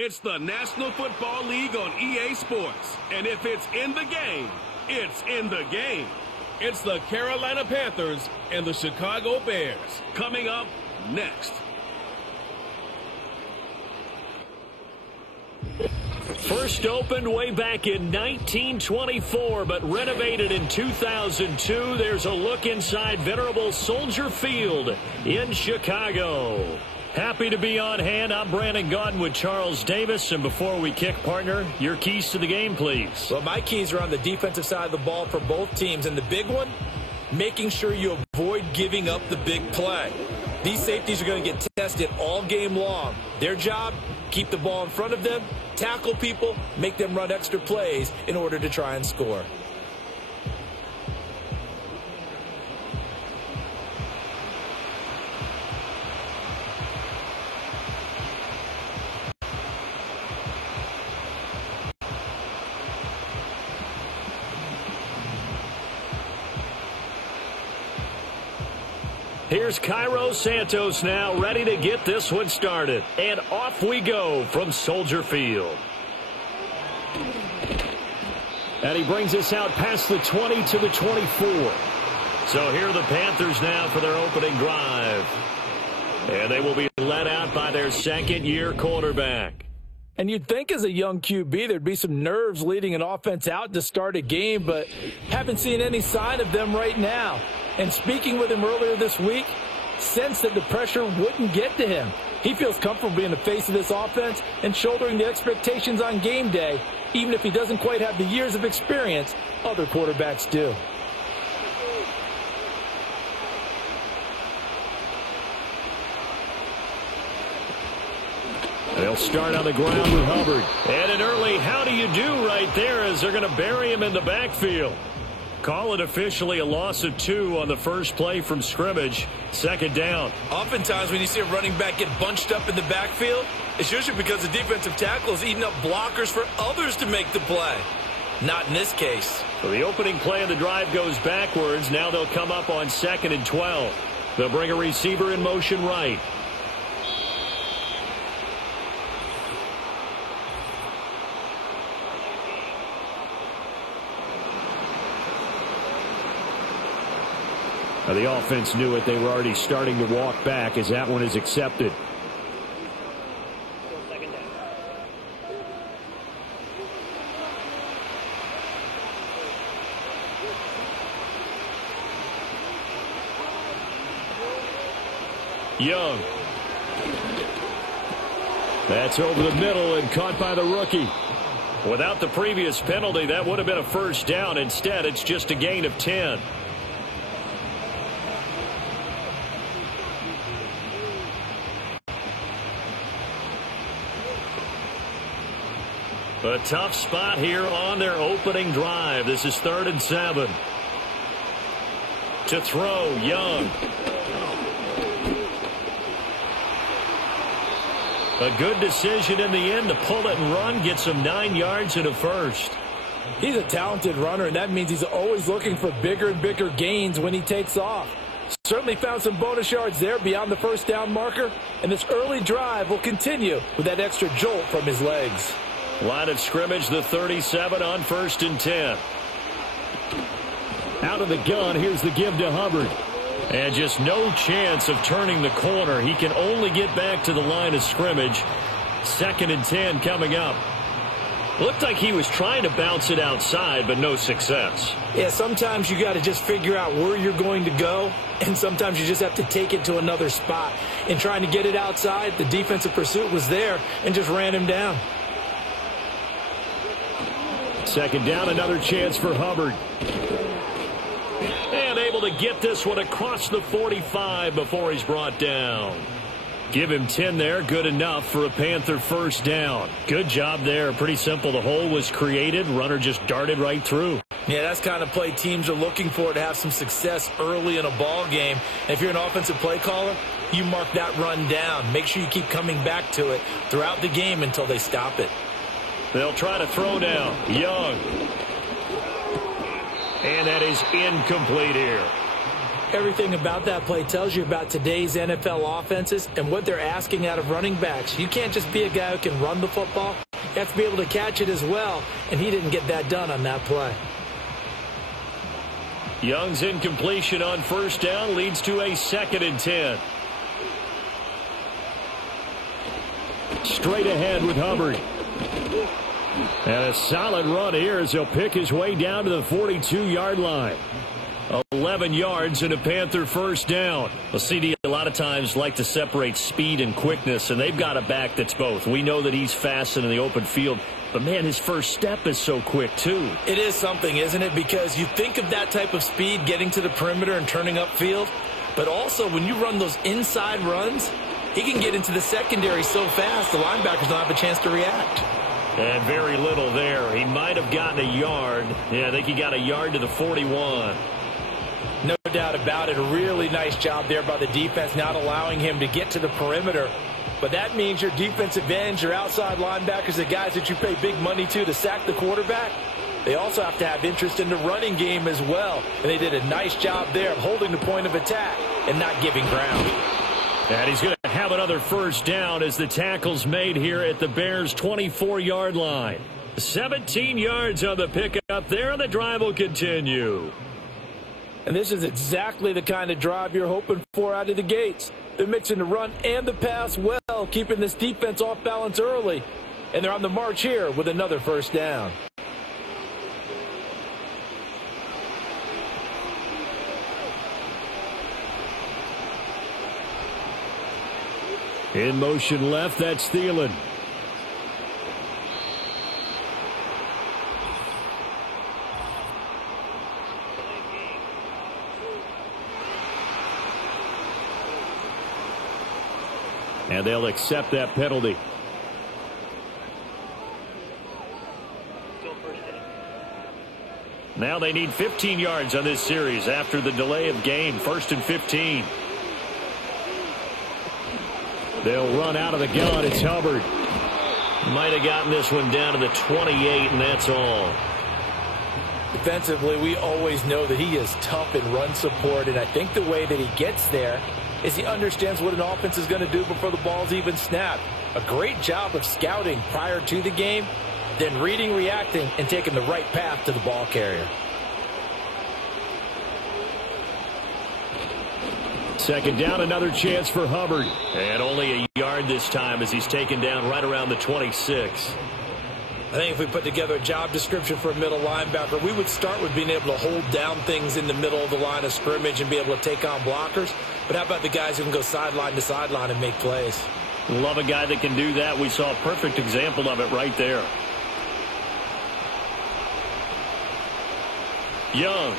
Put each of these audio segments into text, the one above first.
It's the National Football League on EA Sports. And if it's in the game, it's in the game. It's the Carolina Panthers and the Chicago Bears. Coming up next. First opened way back in 1924, but renovated in 2002. There's a look inside venerable Soldier Field in Chicago. Happy to be on hand. I'm Brandon Gaudin with Charles Davis. And before we kick, partner, your keys to the game, please. Well, my keys are on the defensive side of the ball for both teams. And the big one, making sure you avoid giving up the big play. These safeties are going to get tested all game long. Their job, keep the ball in front of them, tackle people, make them run extra plays in order to try and score. Here's Cairo Santos now, ready to get this one started. And off we go from Soldier Field. And he brings us out past the 20 to the 24. So here are the Panthers now for their opening drive. And they will be led out by their second-year quarterback. And you'd think as a young QB there'd be some nerves leading an offense out to start a game, but haven't seen any sign of them right now. And speaking with him earlier this week, sensed that the pressure wouldn't get to him. He feels comfortable being the face of this offense and shouldering the expectations on game day, even if he doesn't quite have the years of experience other quarterbacks do. They'll start on the ground with Hubbard. And an early how do you do right there as they're going to bury him in the backfield. Call it officially a loss of 2 on the first play from scrimmage. Second down. Oftentimes when you see a running back get bunched up in the backfield, it's usually because the defensive tackle is eating up blockers for others to make the play. Not in this case. So the opening play of the drive goes backwards. Now they'll come up on 2nd and 12. They'll bring a receiver in motion right. Now the offense knew it. They were already starting to walk back as that one is accepted. Young. That's over the middle and caught by the rookie. Without the previous penalty, that would have been a first down. Instead, it's just a gain of 10. A tough spot here on their opening drive. This is 3rd and 7. To throw, Young. A good decision in the end to pull it and run. Gets him 9 yards and a first. He's a talented runner, and that means he's always looking for bigger and bigger gains when he takes off. Certainly found some bonus yards there beyond the first down marker, and this early drive will continue with that extra jolt from his legs. Line of scrimmage, the 37 on 1st and 10. Out of the gun, here's the give to Hubbard. And just no chance of turning the corner. He can only get back to the line of scrimmage. 2nd and 10 coming up. Looked like he was trying to bounce it outside, but no success. Yeah, sometimes you got to just figure out where you're going to go, and sometimes you just have to take it to another spot. In trying to get it outside, the defensive pursuit was there and just ran him down. 2nd down, another chance for Hubbard. And able to get this one across the 45 before he's brought down. Give him 10 there. Good enough for a Panther first down. Good job there. Pretty simple. The hole was created. Runner just darted right through. Yeah, that's the kind of play teams are looking for to have some success early in a ball game. And if you're an offensive play caller, you mark that run down. Make sure you keep coming back to it throughout the game until they stop it. They'll try to throw down. Young. And that is incomplete here. Everything about that play tells you about today's NFL offenses and what they're asking out of running backs. You can't just be a guy who can run the football. You have to be able to catch it as well, and he didn't get that done on that play. Young's incompletion on first down leads to a 2nd and 10. Straight ahead with Hubbard. And a solid run here as he'll pick his way down to the 42-yard line. 11 yards and a Panther first down. Well, CD a lot of times like to separate speed and quickness, and they've got a back that's both. We know that he's fast in the open field, but, man, his first step is so quick, too. It is something, isn't it? Because you think of that type of speed getting to the perimeter and turning upfield, but also when you run those inside runs, he can get into the secondary so fast the linebackers don't have a chance to react. And very little there. He might have gotten a yard. Yeah, I think he got a yard to the 41. No doubt about it. A really nice job there by the defense, not allowing him to get to the perimeter. But that means your defensive ends, your outside linebackers, the guys that you pay big money to sack the quarterback, they also have to have interest in the running game as well. And they did a nice job there of holding the point of attack and not giving ground. And he's going to have another first down as the tackle's made here at the Bears' 24-yard line. 17 yards on the pickup there, and the drive will continue. And this is exactly the kind of drive you're hoping for out of the gates. They're mixing the run and the pass well, keeping this defense off balance early. And they're on the march here with another first down. In motion left, that's Thielen. And they'll accept that penalty. Now they need 15 yards on this series after the delay of game. 1st and 15. They'll run out of the gun. It's Hubbard. Might have gotten this one down to the 28, and that's all. Defensively, we always know that he is tough in run support, and I think the way that he gets there is he understands what an offense is going to do before the ball's even snapped. A great job of scouting prior to the game, then reading, reacting, and taking the right path to the ball carrier. 2nd down, another chance for Hubbard. And only a yard this time as he's taken down right around the 26. I think if we put together a job description for a middle linebacker, we would start with being able to hold down things in the middle of the line of scrimmage and be able to take on blockers. But how about the guys who can go sideline to sideline and make plays? Love a guy that can do that. We saw a perfect example of it right there. Young.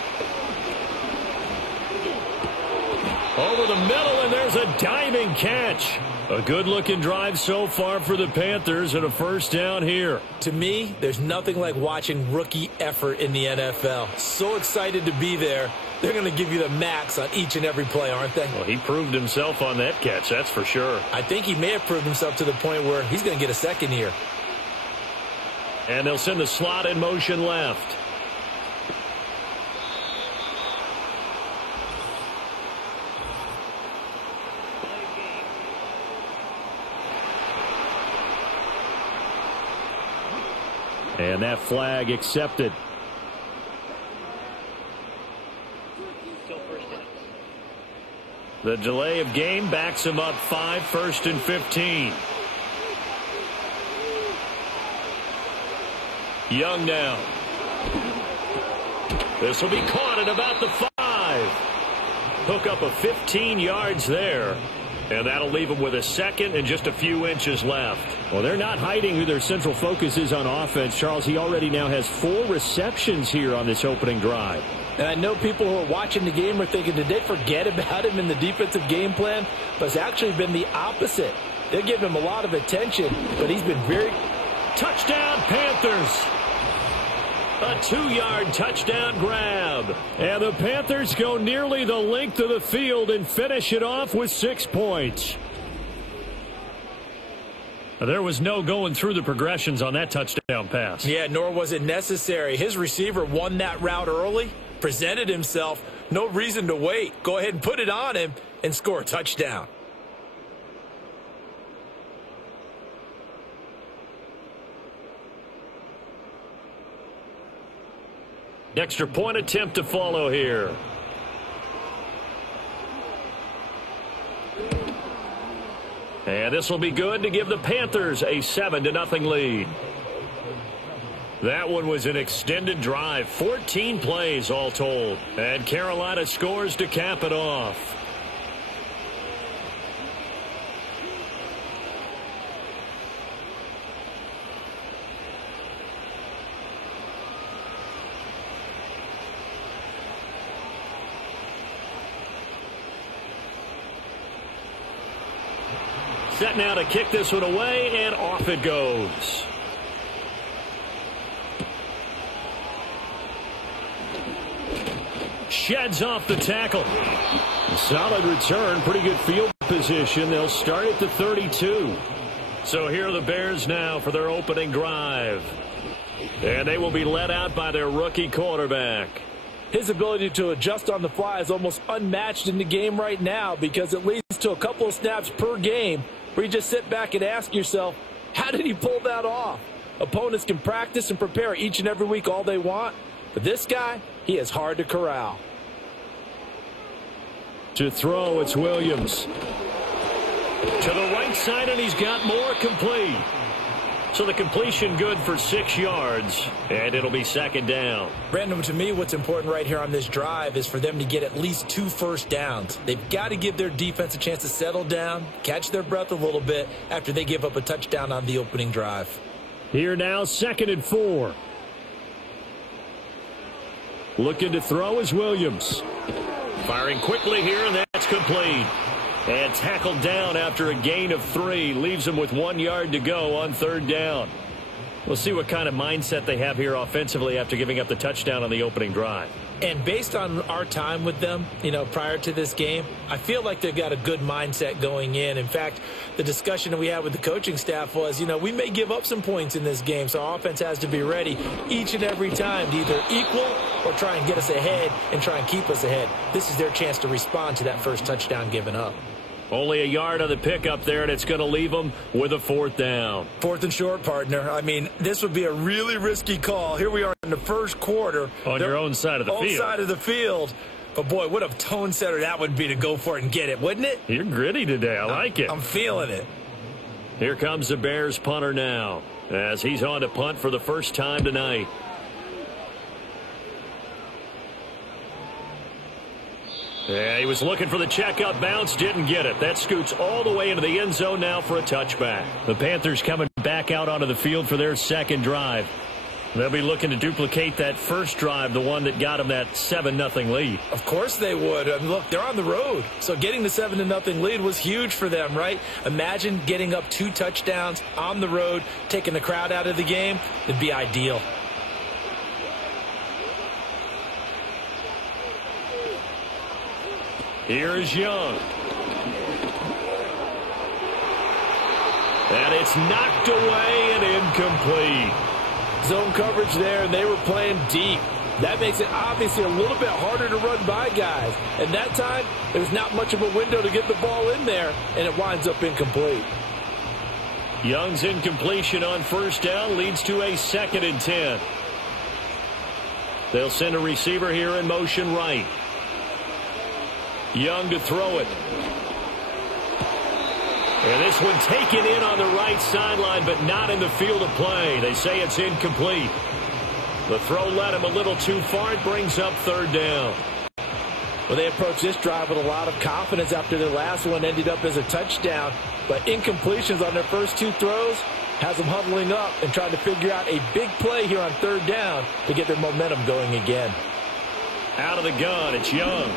Over the middle, and there's a diving catch. A good-looking drive so far for the Panthers, and a first down here. To me, there's nothing like watching rookie effort in the NFL. So excited to be there. They're going to give you the max on each and every play, aren't they? Well, he proved himself on that catch, that's for sure. I think he may have proved himself to the point where he's going to get a second here. And they'll send the slot in motion left. And that flag accepted. The delay of game backs him up 5, 1st and 15. Young now. This will be caught at about the 5. Hook up of 15 yards there. And that'll leave them with a second and just a few inches left. Well, they're not hiding who their central focus is on offense. Charles, he already now has 4 receptions here on this opening drive. And I know people who are watching the game are thinking, did they forget about him in the defensive game plan? But it's actually been the opposite. They're giving him a lot of attention, but he's been very... Touchdown, Panthers! A 2-yard touchdown grab. And the Panthers go nearly the length of the field and finish it off with 6 points. There was no going through the progressions on that touchdown pass. Yeah, nor was it necessary. His receiver won that route early, presented himself. No reason to wait. Go ahead and put it on him and score a touchdown. Extra point attempt to follow here. And this will be good to give the Panthers a 7-0 lead. That one was an extended drive, 14 plays all told. And Carolina scores to cap it off. Set now to kick this one away, and off it goes. Sheds off the tackle. Solid return, pretty good field position. They'll start at the 32. So here are the Bears now for their opening drive. And they will be led out by their rookie quarterback. His ability to adjust on the fly is almost unmatched in the game right now because it leads to a couple of snaps per game where you just sit back and ask yourself, how did he pull that off? Opponents can practice and prepare each and every week all they want, but this guy, he is hard to corral. To throw, it's Williams. To the right side, and he's got more, complete. So the completion good for 6 yards, and it'll be second down. Brandon, to me, what's important right here on this drive is for them to get at least 2 first downs. They've got to give their defense a chance to settle down, catch their breath a little bit after they give up a touchdown on the opening drive. Here now, 2nd and 4. Looking to throw is Williams. Firing quickly here, and that's complete. And tackled down after a gain of 3. Leaves them with 1 yard to go on 3rd down. We'll see what kind of mindset they have here offensively after giving up the touchdown on the opening drive. And based on our time with them, prior to this game, I feel like they've got a good mindset going in. In fact, the discussion that we had with the coaching staff was, we may give up some points in this game, so our offense has to be ready each and every time to either equal or try and get us ahead and try and keep us ahead. This is their chance to respond to that first touchdown given up. Only a yard on the pickup there, and it's going to leave them with a 4th down. 4th and short, partner. I mean, this would be a really risky call. Here we are in the first quarter. On your own side of the field. Own side of the field. But, boy, what a tone setter that would be to go for it and get it, wouldn't it? You're gritty today. I like it. I'm feeling it. Here comes the Bears punter now as he's on to punt for the first time tonight. Yeah, he was looking for the checkup bounce, didn't get it. That scoots all the way into the end zone now for a touchback. The Panthers coming back out onto the field for their second drive. They'll be looking to duplicate that first drive, the one that got them that 7-0 lead. Of course they would. I mean, look, they're on the road. So getting the 7-0 lead was huge for them, right? Imagine getting up 2 touchdowns on the road, taking the crowd out of the game. It'd be ideal. Here is Young. And it's knocked away and incomplete. Zone coverage there, and they were playing deep. That makes it obviously a little bit harder to run by guys. And that time, there was not much of a window to get the ball in there, and it winds up incomplete. Young's incompletion on first down leads to a 2nd and 10. They'll send a receiver here in motion right. Young to throw it. And this one taken in on the right sideline, but not in the field of play. They say it's incomplete. The throw led him a little too far. It brings up 3rd down. Well, they approached this drive with a lot of confidence after their last one ended up as a touchdown. But incompletions on their first 2 throws has them huddling up and trying to figure out a big play here on 3rd down to get their momentum going again. Out of the gun, it's Young.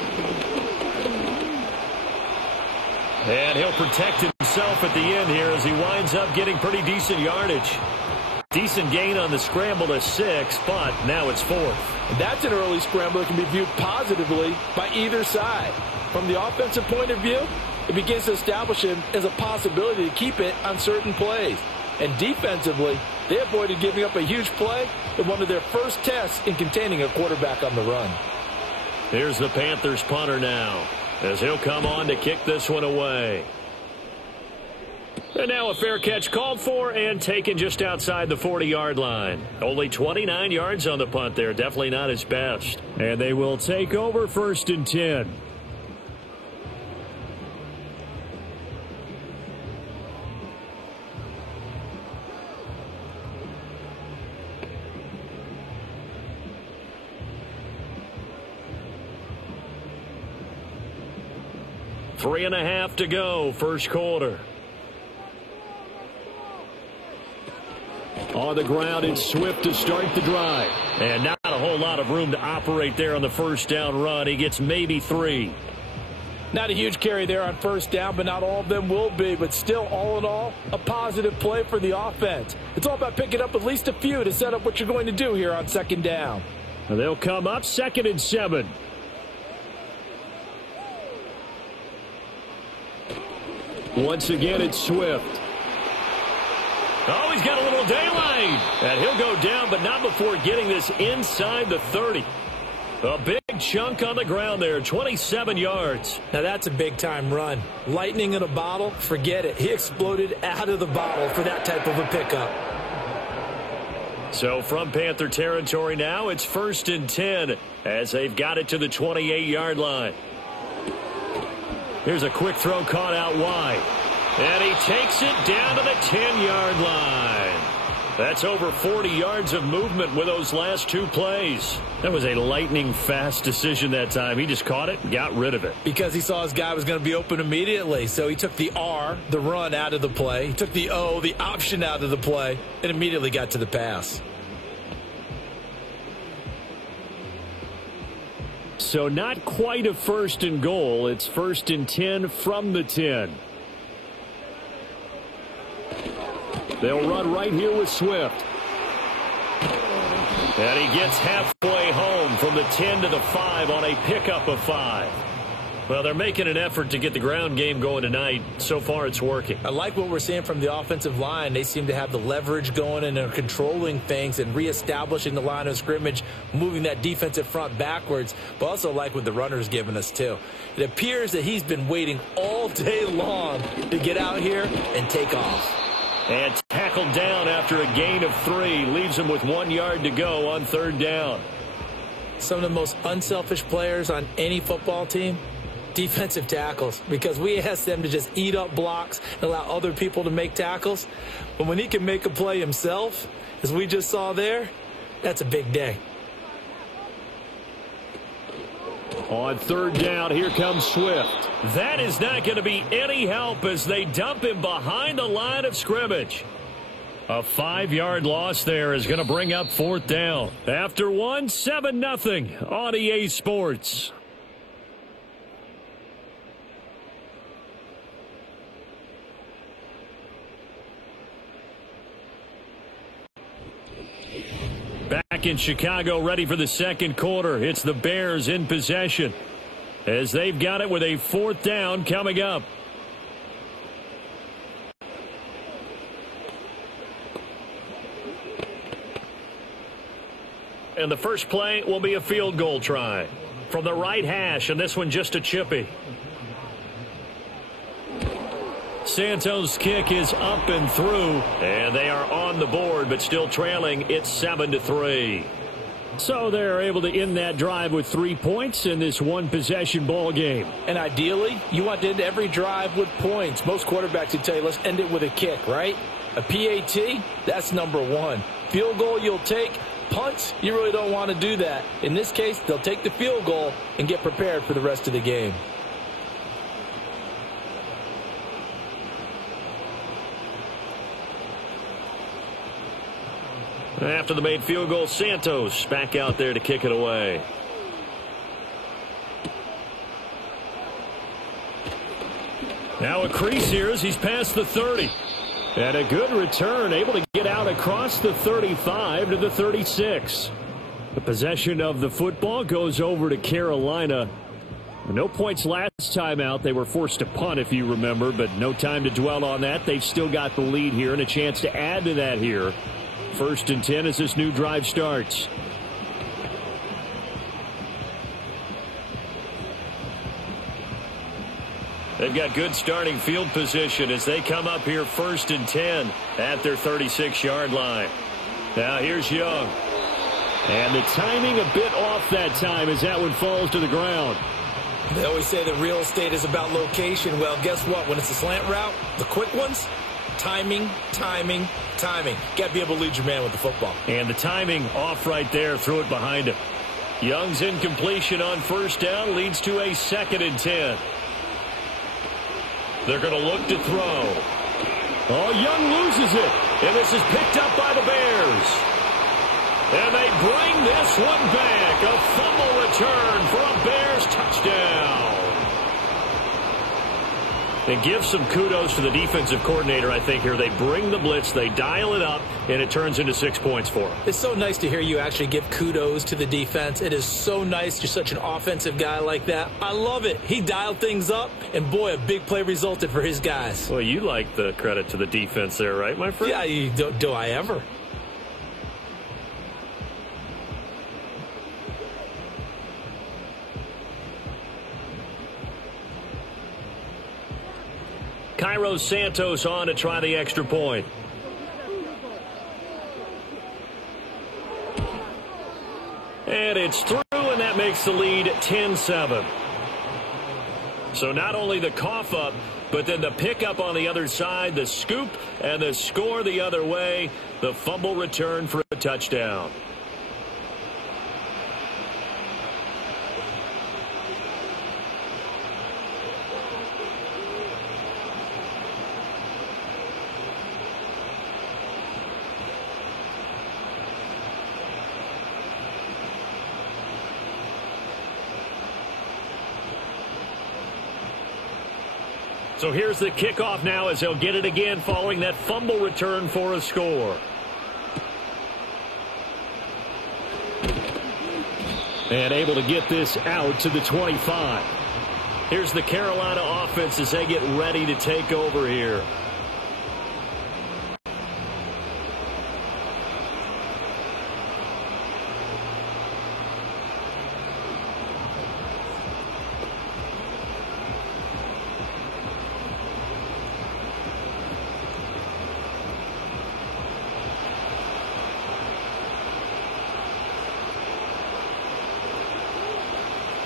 And he'll protect himself at the end here as he winds up getting pretty decent yardage. Decent gain on the scramble to 6, but now it's 4th. And that's an early scramble that can be viewed positively by either side. From the offensive point of view, it begins to establish him as a possibility to keep it on certain plays. And defensively, they avoided giving up a huge play in one of their first tests in containing a quarterback on the run. Here's the Panthers punter now, as he'll come on to kick this one away. And now a fair catch called for and taken just outside the 40-yard line. Only 29 yards on the punt there. Definitely not his best. And they will take over 1st and 10. Three and a half to go, first quarter. On the ground, it's Swift to start the drive. And not a whole lot of room to operate there on the first down run. He gets maybe 3. Not a huge carry there on first down, but not all of them will be. But still, all in all, a positive play for the offense. It's all about picking up at least a few to set up what you're going to do here on 2nd down. And they'll come up 2nd and 7. Once again, it's Swift. Oh, he's got a little daylight. And he'll go down, but not before getting this inside the 30. A big chunk on the ground there, 27 yards. Now that's a big-time run. Lightning in a bottle, forget it. He exploded out of the bottle for that type of a pickup. So from Panther territory now, it's 1st and 10 as they've got it to the 28-yard line. Here's a quick throw caught out wide. And he takes it down to the 10-yard line. That's over 40 yards of movement with those last 2 plays. That was a lightning-fast decision that time. He just caught it and got rid of it. Because he saw his guy was going to be open immediately. So he took the R, the run, out of the play. He took the O, the option, out of the play, and immediately got to the pass. So not quite a 1st and goal. It's 1st and 10 from the 10. They'll run right here with Swift. And he gets halfway home from the 10 to the 5 on a pickup of 5. Well, they're making an effort to get the ground game going tonight. So far, it's working. I like what we're seeing from the offensive line. They seem to have the leverage going and are controlling things and reestablishing the line of scrimmage, moving that defensive front backwards, but also like what the runner's giving us, too. It appears that he's been waiting all day long to get out here and take off. And tackled down after a gain of 3. Leaves him with 1 yard to go on 3rd down. Some of the most unselfish players on any football team, defensive tackles, because we ask them to just eat up blocks and allow other people to make tackles. But when he can make a play himself, as we just saw there, that's a big day. On 3rd down, here comes Swift. That is not going to be any help as they dump him behind the line of scrimmage. A 5-yard loss there is going to bring up 4th down. After 1, 7-0 on EA Sports. Back in Chicago, ready for the 2nd quarter. It's the Bears in possession as they've got it with a 4th down coming up. And the first play will be a field goal try from the right hash, and this one just a chippy. Santos' kick is up and through, and they are on the board, but still trailing. It's 7-3. So they're able to end that drive with 3 points in this one-possession ball game. And ideally, you want to end every drive with points. Most quarterbacks would tell you, let's end it with a kick, right? A PAT, that's number 1. Field goal you'll take. Punts, you really don't want to do that. In this case, they'll take the field goal and get prepared for the rest of the game. After the made field goal, Santos back out there to kick it away. Now a crease here as he's past the 30. And a good return, able to get out across the 35 to the 36. The possession of the football goes over to Carolina. No points last time out. They were forced to punt, if you remember, but no time to dwell on that. They've still got the lead here and a chance to add to that here. 1st and 10 as this new drive starts. They've got good starting field position as they come up here 1st and 10 at their 36-yard line. Now here's Young. And the timing a bit off that time as that one falls to the ground. They always say that real estate is about location. Well, guess what? When it's a slant route, the quick ones, timing, timing, timing. Got to be able to lead your man with the football. And the timing off right there. Threw it behind him. Young's incompletion on 1st down leads to a 2nd and 10. They're going to look to throw. Oh, Young loses it. And this is picked up by the Bears. And they bring this one back. A fumble return for a Bears touchdown. And give some kudos to the defensive coordinator, I think, here. They bring the blitz, they dial it up, and it turns into 6 points for them. It's so nice to hear you actually give kudos to the defense. It is so nice. You're such an offensive guy like that. I love it. He dialed things up, and boy, a big play resulted for his guys. Well, you like the credit to the defense there, right, my friend? Yeah, do I ever? Cairo Santos on to try the extra point. And it's through, and that makes the lead 10-7. So not only the cough up, but then the pickup on the other side, the scoop, and the score the other way. The fumble return for a touchdown. So here's the kickoff now as they'll get it again following that fumble return for a score. And able to get this out to the 25. Here's the Carolina offense as they get ready to take over here.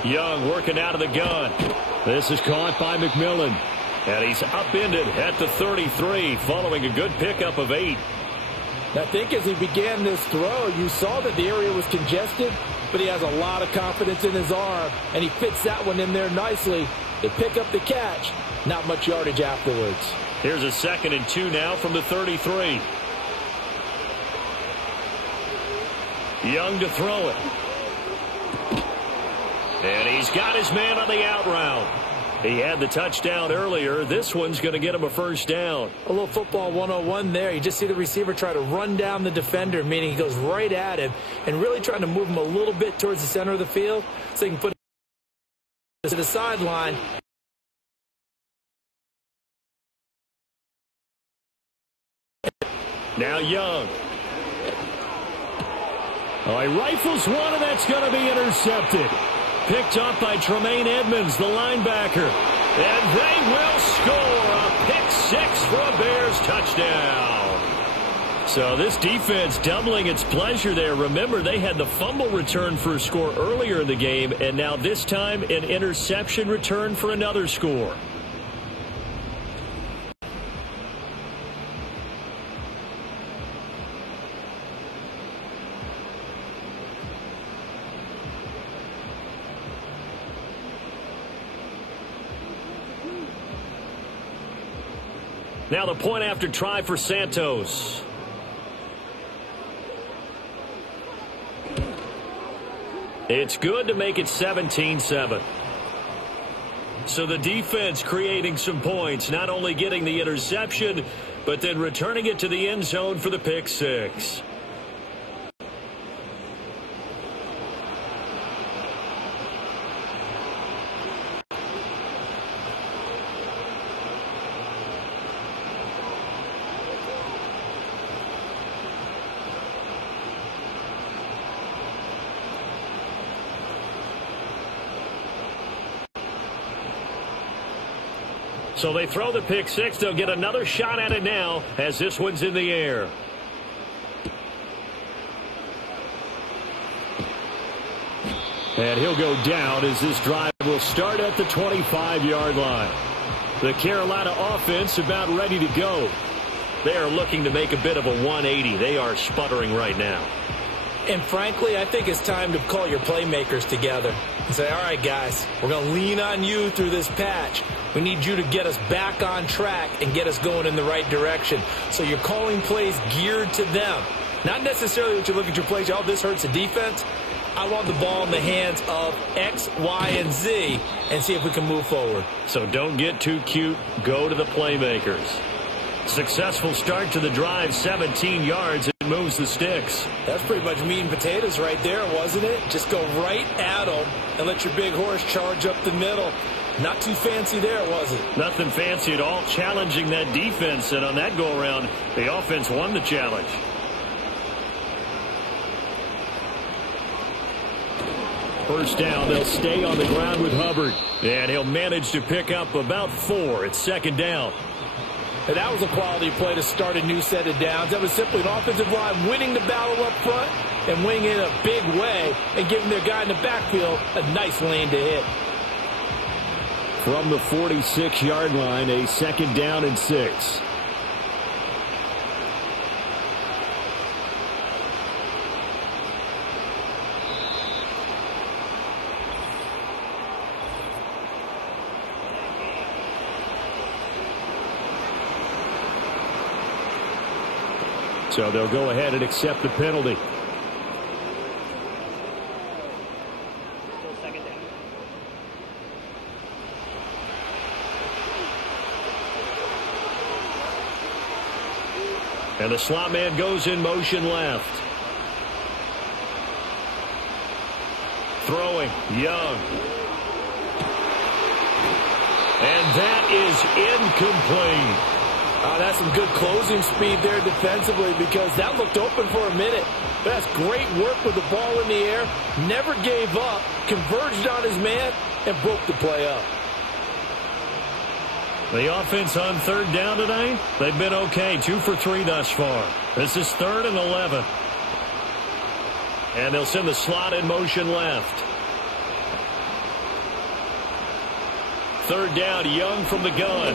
Young working out of the gun. This is caught by McMillan. And he's upended at the 33 following a good pickup of 8. I think as he began this throw, you saw that the area was congested, but he has a lot of confidence in his arm, and he fits that one in there nicely. They pick up the catch. Not much yardage afterwards. Here's a 2nd and 2 now from the 33. Young to throw it. And he's got his man on the out route. He had the touchdown earlier. This one's going to get him a 1st down. A little football 101 there. You just see the receiver try to run down the defender, meaning he goes right at him and really trying to move him a little bit towards the center of the field so he can put it to the sideline. Now Young. Oh, he rifles one, and that's going to be intercepted. Picked up by Tremaine Edmonds, the linebacker. And they will score a pick 6 for a Bears touchdown. So this defense doubling its pleasure there. Remember, they had the fumble return for a score earlier in the game, and now this time an interception return for another score. Now the point after try for Santos. It's good to make it 17-7. So the defense creating some points, not only getting the interception, but then returning it to the end zone for the pick 6. So they throw the pick six. They'll get another shot at it now as this one's in the air. And he'll go down as this drive will start at the 25-yard line. The Carolina offense about ready to go. They are looking to make a bit of a 180. They are sputtering right now. And frankly, I think it's time to call your playmakers together and say, all right, guys, we're going to lean on you through this patch. We need you to get us back on track and get us going in the right direction. So you're calling plays geared to them. Not necessarily that you look at your plays, oh, this hurts the defense. I want the ball in the hands of X, Y, and Z and see if we can move forward. So don't get too cute. Go to the playmakers. Successful start to the drive, 17 yards. It moves the sticks. That's pretty much meat and potatoes right there, wasn't it? Just go right at them and let your big horse charge up the middle. Not too fancy there, was it? Nothing fancy at all. Challenging that defense, and on that go-around, the offense won the challenge. First down, they'll stay on the ground with Hubbard. And he'll manage to pick up about 4. It's second down. And that was a quality play to start a new set of downs. That was simply an offensive line winning the battle up front and winning in a big way and giving their guy in the backfield a nice lane to hit. From the 46-yard line, a second down and 6. So they'll go ahead and accept the penalty. And the slot man goes in motion left. Throwing, Young. And that is incomplete. That's some good closing speed there defensively because that looked open for a minute. But that's great work with the ball in the air. Never gave up, converged on his man, and broke the play up. The offense on third down tonight, they've been okay. 2 for 3 thus far. This is 3rd and 11. And they'll send the slot in motion left. Third down, Young from the gun.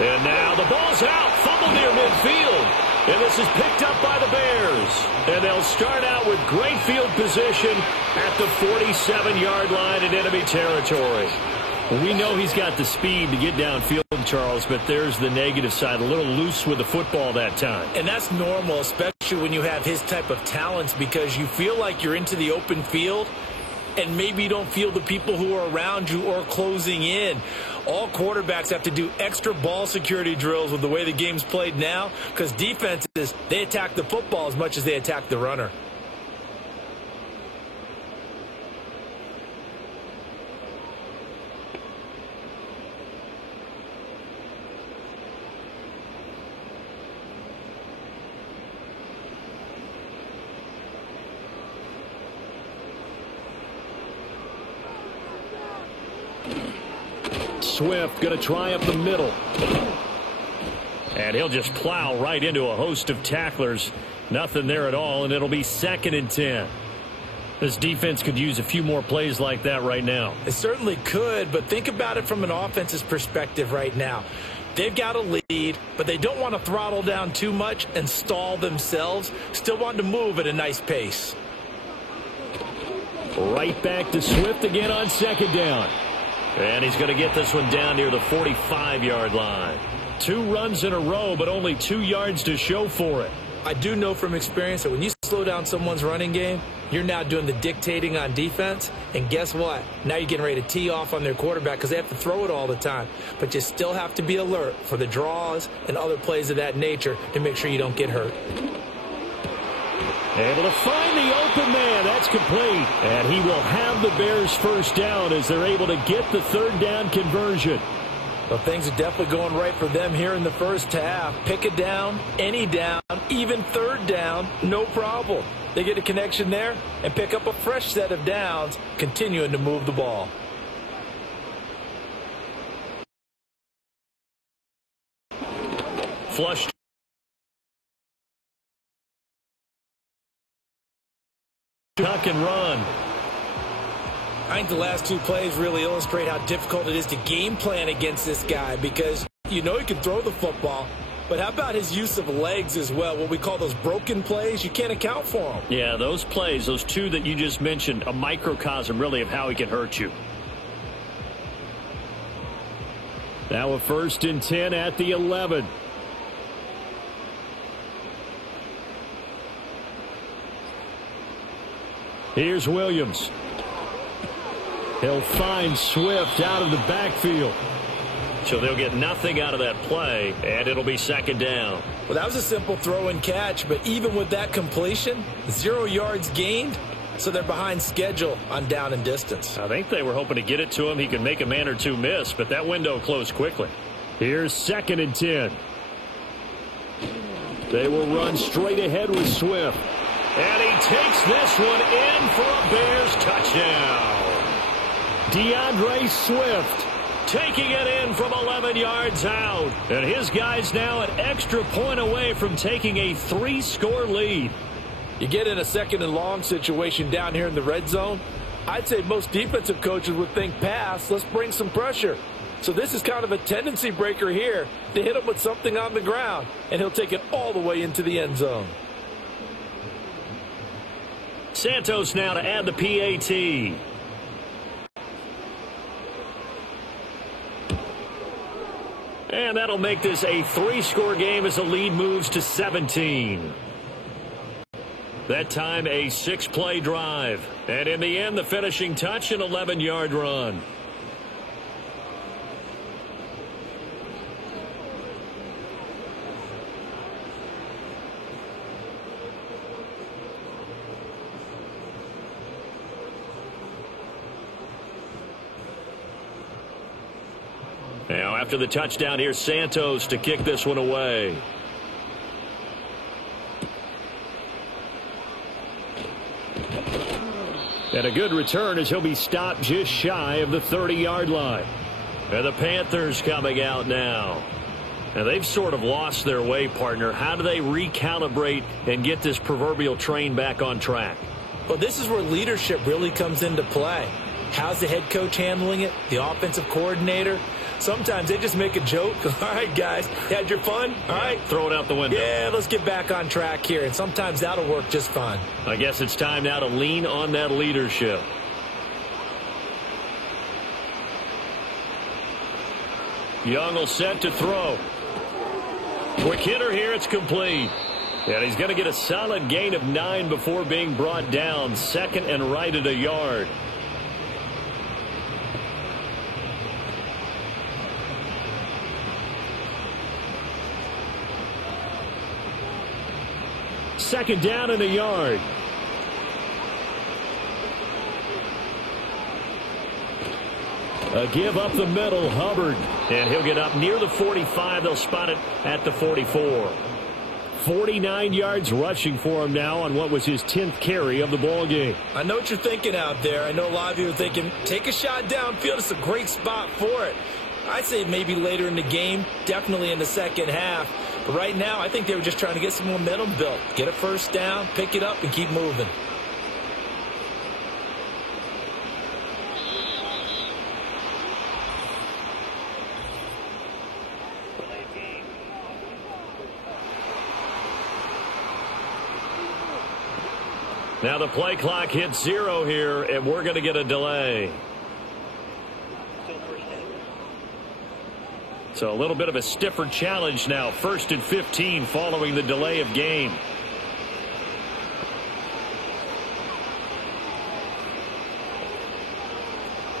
And now the ball's out. Fumble near midfield. And this is picked up by the Bears. And they'll start out with great field position at the 47-yard line in enemy territory. Well, we know he's got the speed to get downfield, Charles, but there's the negative side. A little loose with the football that time. And that's normal, especially when you have his type of talents, because you feel like you're into the open field and maybe you don't feel the people who are around you or closing in. All quarterbacks have to do extra ball security drills with the way the game's played now because defenses, they attack the football as much as they attack the runner. Swift going to try up the middle. And he'll just plow right into a host of tacklers. Nothing there at all, and it'll be 2nd and 10. This defense could use a few more plays like that right now. It certainly could, but think about it from an offense's perspective right now. They've got a lead, but they don't want to throttle down too much and stall themselves. Still want to move at a nice pace. Right back to Swift again on 2nd down. And he's going to get this one down near the 45-yard line. 2 runs in a row, but only 2 yards to show for it. I do know from experience that when you slow down someone's running game, you're now doing the dictating on defense. And guess what? Now you're getting ready to tee off on their quarterback because they have to throw it all the time. But you still have to be alert for the draws and other plays of that nature to make sure you don't get hurt. Able to find the open man. That's complete. And he will have the Bears first down as they're able to get the 3rd down conversion. Well, things are definitely going right for them here in the first half. Pick a down, any down, even 3rd down, no problem. They get a connection there and pick up a fresh set of downs, continuing to move the ball. flush. Tuck and run. I think the last two plays really illustrate how difficult it is to game plan against this guy, because you know he can throw the football, but how about his use of legs as well? What we call those broken plays, you can't account for them. Yeah, those plays, those two that you just mentioned, a microcosm really of how he can hurt you. Now a 1st and 10 at the 11. Here's Williams. He'll find Swift out of the backfield. So they'll get nothing out of that play, and it'll be 2nd down. Well, that was a simple throw and catch, but even with that completion, 0 yards gained, so they're behind schedule on down and distance. I think they were hoping to get it to him. He could make a man or two miss, but that window closed quickly. Here's 2nd and 10. They will run straight ahead with Swift. And he takes this one in for a Bears touchdown. DeAndre Swift taking it in from 11 yards out. And his guys now an extra point away from taking a 3-score lead. You get in a 2nd and long situation down here in the red zone, I'd say most defensive coaches would think pass, let's bring some pressure. So this is kind of a tendency breaker here to hit him with something on the ground, and he'll take it all the way into the end zone. Santos now to add the PAT. And that'll make this a 3-score game as the lead moves to 17. That time a 6-play drive. And in the end, the finishing touch, an 11-yard run. Now, after the touchdown, here's Santos to kick this one away. And a good return as he'll be stopped just shy of the 30-yard line. And the Panthers coming out now. And they've sort of lost their way, partner. How do they recalibrate and get this proverbial train back on track? Well, this is where leadership really comes into play. How's the head coach handling it? The offensive coordinator? Sometimes they just make a joke. All right, guys, you had your fun? All right. Throw it out the window. Yeah, let's get back on track here. And sometimes that'll work just fine. I guess it's time now to lean on that leadership. Young will set to throw. Quick hitter here. It's complete. And he's going to get a solid gain of 9 before being brought down. 2nd and right at a yard. Second down and a yard. A give up the middle, Hubbard. And he'll get up near the 45. They'll spot it at the 44. 49 yards rushing for him now on what was his 10th carry of the ball game. I know what you're thinking out there. I know a lot of you are thinking, take a shot downfield. It's a great spot for it. I'd say maybe later in the game, definitely in the second half. But right now, I think they were just trying to get some momentum built. Get a first down, pick it up, and keep moving. Now the play clock hits 0 here, and we're going to get a delay. So a little bit of a stiffer challenge now. 1st and 15 following the delay of game.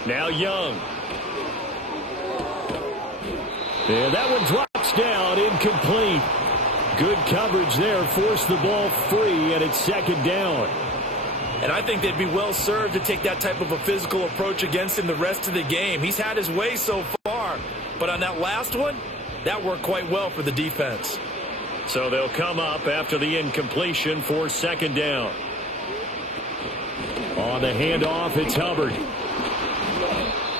Now Young. And that one drops down, incomplete. Good coverage there, forced the ball free, and it's 2nd down. And I think they'd be well served to take that type of a physical approach against him the rest of the game. He's had his way so far. But on that last one, that worked quite well for the defense. So they'll come up after the incompletion for 2nd down. On the handoff, it's Hubbard.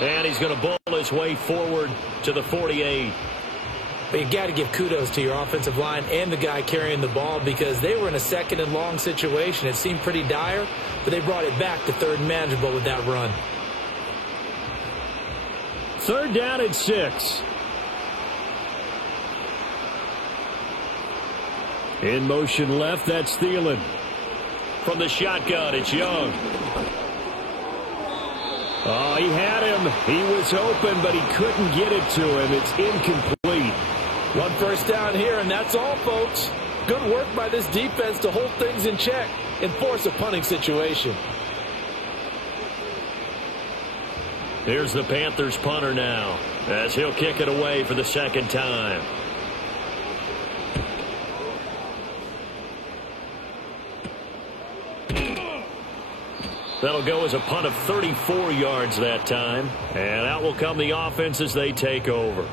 And he's going to bull his way forward to the 48. But you got to give kudos to your offensive line and the guy carrying the ball because they were in a second and long situation. It seemed pretty dire, but they brought it back to third and manageable with that run. Third down and 6. In motion left, that's Thielen. From the shotgun, it's Young. Oh, he had him. He was open, but he couldn't get it to him. It's incomplete. One first down here, and that's all, folks. Good work by this defense to hold things in check and force a punting situation. Here's the Panthers punter now, as he'll kick it away for the second time. That'll go as a punt of 34 yards that time. And out will come the offense as they take over.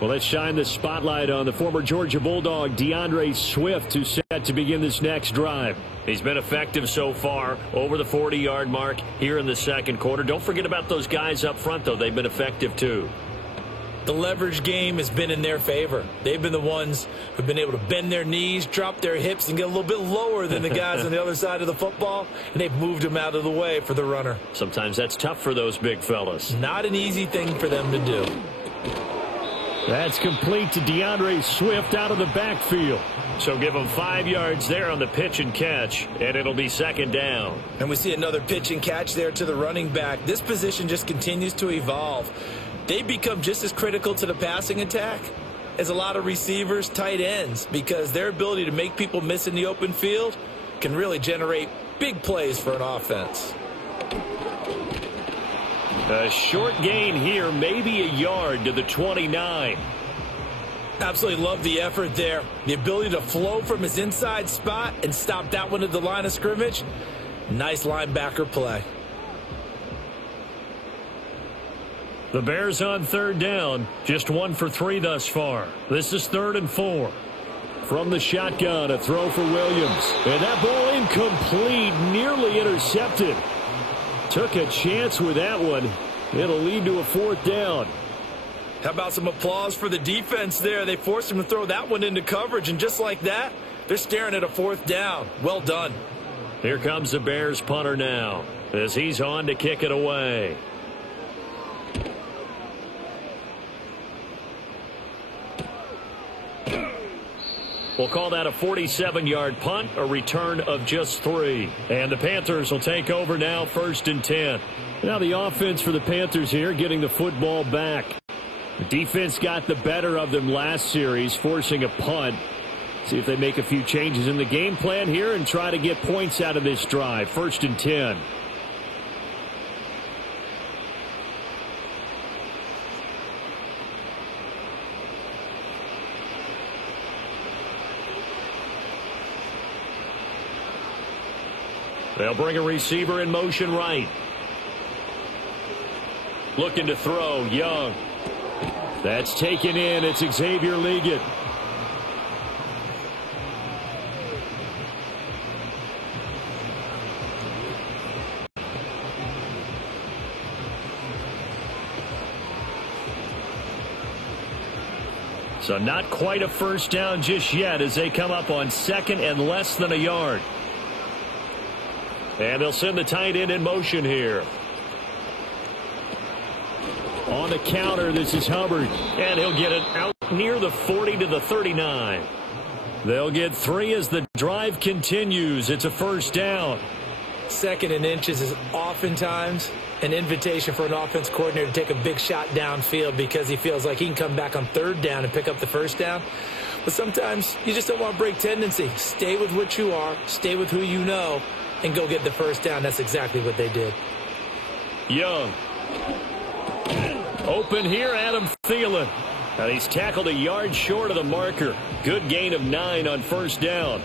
Well, let's shine the spotlight on the former Georgia Bulldog, DeAndre Swift, who's set to begin this next drive. He's been effective so far, over the 40-yard mark here in the second quarter. Don't forget about those guys up front, though. They've been effective, too. The leverage game has been in their favor. They've been the ones who've been able to bend their knees, drop their hips, and get a little bit lower than the guys on the other side of the football, and they've moved them out of the way for the runner. Sometimes that's tough for those big fellas. Not an easy thing for them to do. That's complete to DeAndre Swift out of the backfield. So give him 5 yards there on the pitch and catch, and it'll be second down. And we see another pitch and catch there to the running back. This position just continues to evolve. They become just as critical to the passing attack as a lot of receivers, tight ends, because their ability to make people miss in the open field can really generate big plays for an offense. A short gain here, maybe a yard to the 29. Absolutely love the effort there. The ability to flow from his inside spot and stop that one at the line of scrimmage. Nice linebacker play. The Bears on third down, just 1 for 3 thus far. This is 3rd and 4. From the shotgun, a throw for Williams. And that ball incomplete, nearly intercepted. Took a chance with that one. It'll lead to a 4th down. How about some applause for the defense there? They forced him to throw that one into coverage, and just like that, they're staring at a 4th down. Well done. Here comes the Bears punter now, as he's on to kick it away. We'll call that a 47-yard punt, a return of just 3. And the Panthers will take over now, 1st and 10. Now the offense for the Panthers here, getting the football back. The defense got the better of them last series, forcing a punt. See if they make a few changes in the game plan here and try to get points out of this drive. 1st and 10. They'll bring a receiver in motion right. Looking to throw, Young. That's taken in. It's Xavier Legette. So not quite a first down just yet as they come up on 2nd and less than a yard. And they'll send the tight end in motion here. On the counter, this is Hubbard. And he'll get it out near the 40 to the 39. They'll get 3 as the drive continues. It's a first down. 2nd and inches is oftentimes an invitation for an offense coordinator to take a big shot downfield because he feels like he can come back on 3rd down and pick up the first down. But sometimes you just don't want to break tendency. Stay with what you are. Stay with who you know. And go get the first down. That's exactly what they did. Young. Open here, Adam Thielen. And he's tackled a yard short of the marker. Good gain of 9 on first down.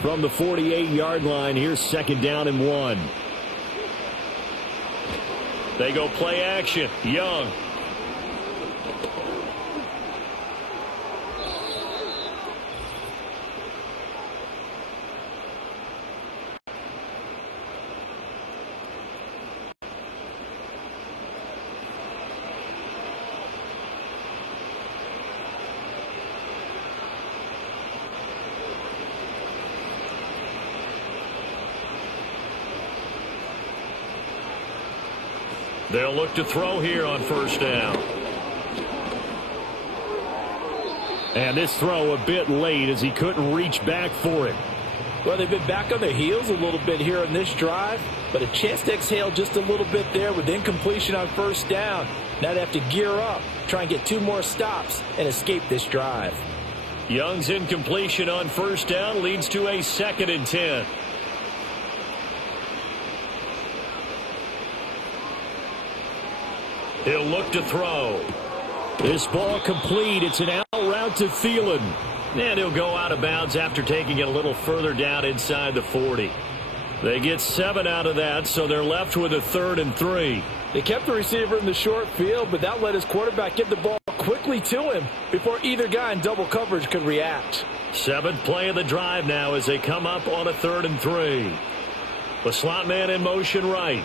From the 48-yard line, here's 2nd down and 1. They go play action. Young. They'll look to throw here on first down. And this throw a bit late as he couldn't reach back for it. Well, they've been back on their heels a little bit here on this drive, but a chance to exhale just a little bit there with incompletion on first down. Now they have to gear up, try and get 2 more stops, and escape this drive. Young's incompletion on first down leads to a 2nd and 10. He'll look to throw. This ball complete. It's an out route to Thielen. And he'll go out of bounds after taking it a little further down inside the 40. They get 7 out of that, so they're left with a 3rd and 3. They kept the receiver in the short field, but that let his quarterback get the ball quickly to him before either guy in double coverage could react. 7th play of the drive now as they come up on a 3rd and 3. The slot man in motion right.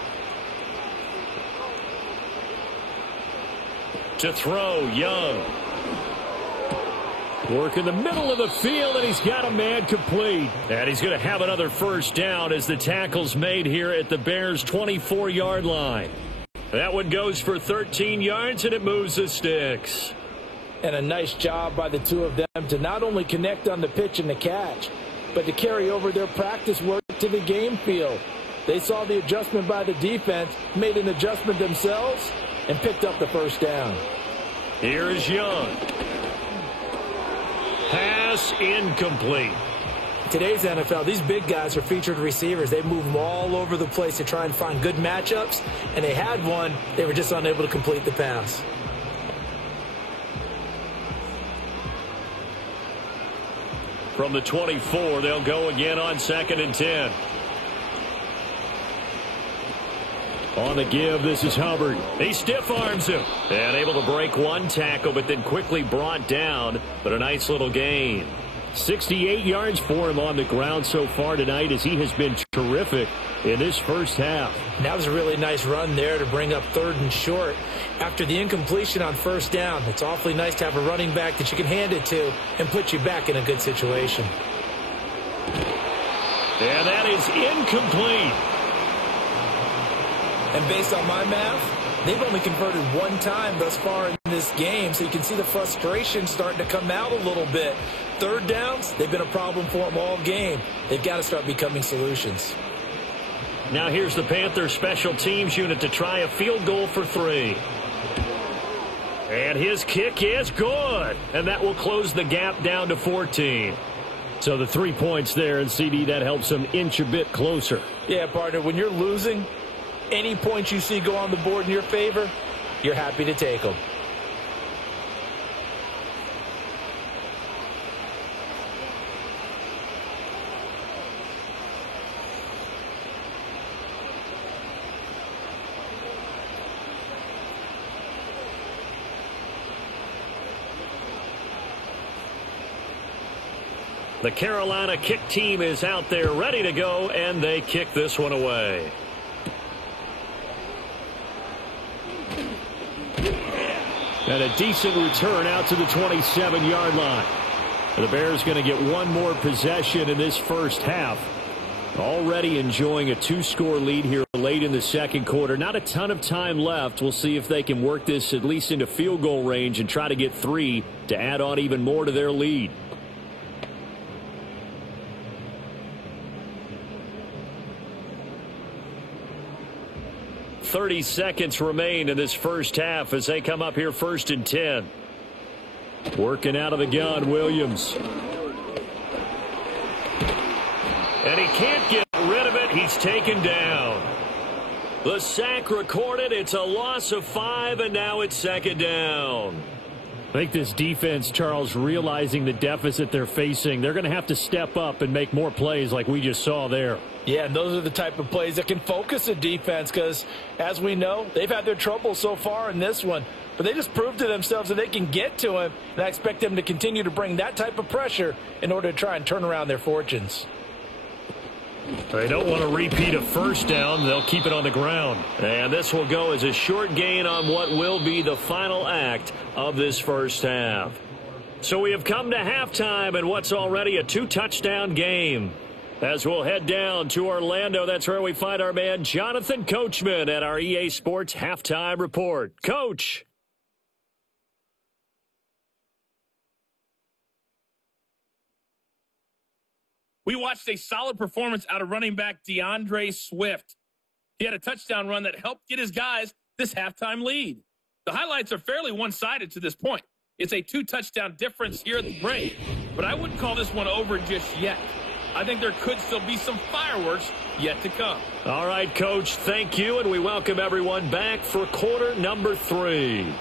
To throw, Young. Work in the middle of the field, and he's got a man complete. And he's going to have another first down as the tackle's made here at the Bears' 24-yard line. That one goes for 13 yards, and it moves the sticks. And a nice job by the 2 of them to not only connect on the pitch and the catch, but to carry over their practice work to the game field. They saw the adjustment by the defense, made an adjustment themselves, and picked up the first down. Here is Young. Pass incomplete. Today's NFL, these big guys are featured receivers. They move them all over the place to try and find good matchups, and they had one. They were just unable to complete the pass. From the 24, they'll go again on 2nd and 10. On the give, this is Hubbard. He stiff arms him. And able to break 1 tackle, but then quickly brought down. But a nice little gain. 68 yards for him on the ground so far tonight as he has been terrific in this first half. That was a really nice run there to bring up 3rd and short. After the incompletion on first down, it's awfully nice to have a running back that you can hand it to and put you back in a good situation. And that is incomplete. And based on my math, they've only converted 1 time thus far in this game, so you can see the frustration starting to come out a little bit. 3rd downs, they've been a problem for them all game. They've got to start becoming solutions. Now here's the Panthers special teams unit to try a field goal for 3. And his kick is good. And that will close the gap down to 14. So the 3 points there, and CD, that helps them inch a bit closer. Yeah, partner, when you're losing, any points you see go on the board in your favor, you're happy to take them. The Carolina kick team is out there ready to go, and they kick this one away. And a decent return out to the 27-yard line. The Bears going to get 1 more possession in this first half. Already enjoying a 2-score lead here late in the 2nd quarter. Not a ton of time left. We'll see if they can work this at least into field goal range and try to get 3 to add on even more to their lead. .30 seconds remain in this first half as they come up here 1st and 10. Working out of the gun, Williams. And he can't get rid of it. He's taken down. The sack recorded. It's a loss of 5, and now it's 2nd down. I think this defense, Charles, realizing the deficit they're facing, they're going to have to step up and make more plays like we just saw there. Yeah, and those are the type of plays that can focus a defense because, as we know, they've had their trouble so far in this one. But they just proved to themselves that they can get to him, and I expect them to continue to bring that type of pressure in order to try and turn around their fortunes. They don't want to repeat a first down. They'll keep it on the ground. And this will go as a short gain on what will be the final act of this first half. So we have come to halftime in what's already a 2-touchdown game. As we'll head down to Orlando, that's where we find our man Jonathan Coachman at our EA Sports Halftime Report. Coach. We watched a solid performance out of running back DeAndre Swift. He had a touchdown run that helped get his guys this halftime lead. The highlights are fairly one-sided to this point. It's a 2-touchdown difference here at the break, but I wouldn't call this one over just yet. I think there could still be some fireworks yet to come. All right, Coach, thank you, and we welcome everyone back for quarter number 3.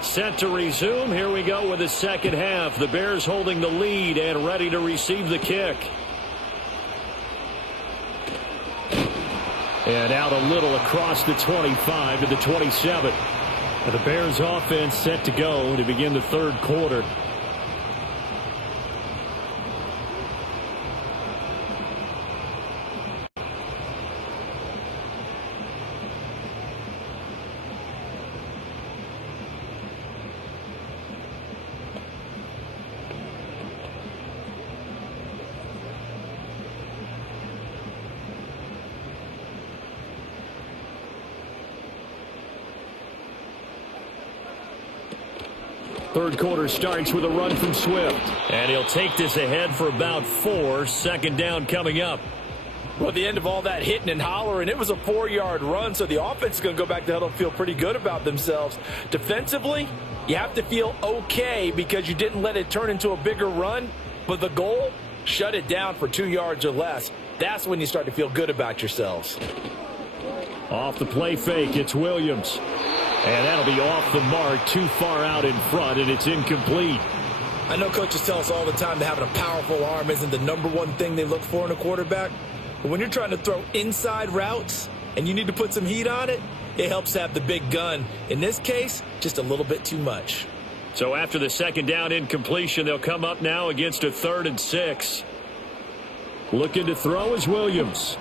Set to resume. Here we go with the second half. The Bears holding the lead and ready to receive the kick. And out a little across the 25 to the 27. And the Bears offense set to go to begin the third quarter. Third quarter starts with a run from Swift. And he'll take this ahead for about 4. Second down coming up. Well, at the end of all that hitting and hollering, it was a 4-yard run, so the offense is going to go back to huddle and feel pretty good about themselves. Defensively, you have to feel okay because you didn't let it turn into a bigger run, but the goal, shut it down for 2 yards or less. That's when you start to feel good about yourselves. Off the play fake, it's Williams. And that'll be off the mark, too far out in front, and it's incomplete. I know coaches tell us all the time that having a powerful arm isn't the number one thing they look for in a quarterback. But when you're trying to throw inside routes and you need to put some heat on it, it helps have the big gun. In this case, just a little bit too much. So after the second down incompletion, they'll come up now against a 3rd and 6. Looking to throw is Williams.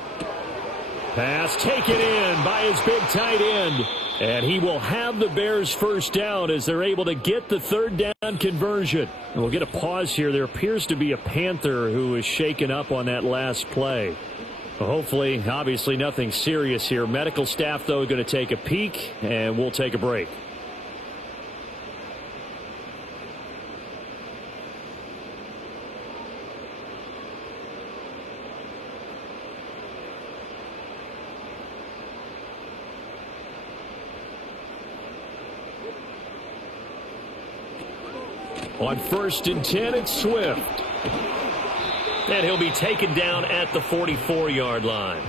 Pass taken in by his big tight end. And he will have the Bears first down as they're able to get the 3rd down conversion. And we'll get a pause here. There appears to be a Panther who is shaken up on that last play. Well, hopefully, obviously nothing serious here. Medical staff, though, going to take a peek, and we'll take a break. On 1st and 10, it's Swift. And he'll be taken down at the 44-yard line.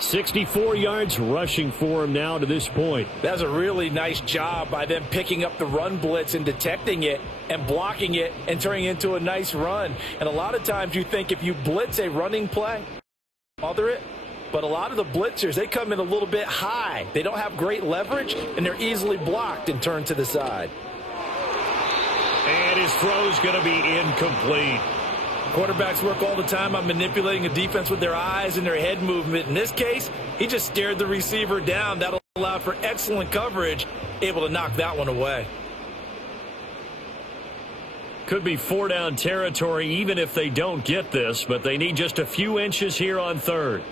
64 yards rushing for him now to this point. That's a really nice job by them picking up the run blitz and detecting it and blocking it and turning it into a nice run. And a lot of times you think if you blitz a running play, smother it. But a lot of the blitzers, they come in a little bit high. They don't have great leverage, and they're easily blocked and turned to the side. And his throw's going to be incomplete. Quarterbacks work all the time on manipulating a defense with their eyes and their head movement. In this case, he just stared the receiver down. That'll allow for excellent coverage, able to knock that one away. Could be 4-down territory even if they don't get this, but they need just a few inches here on 3rd.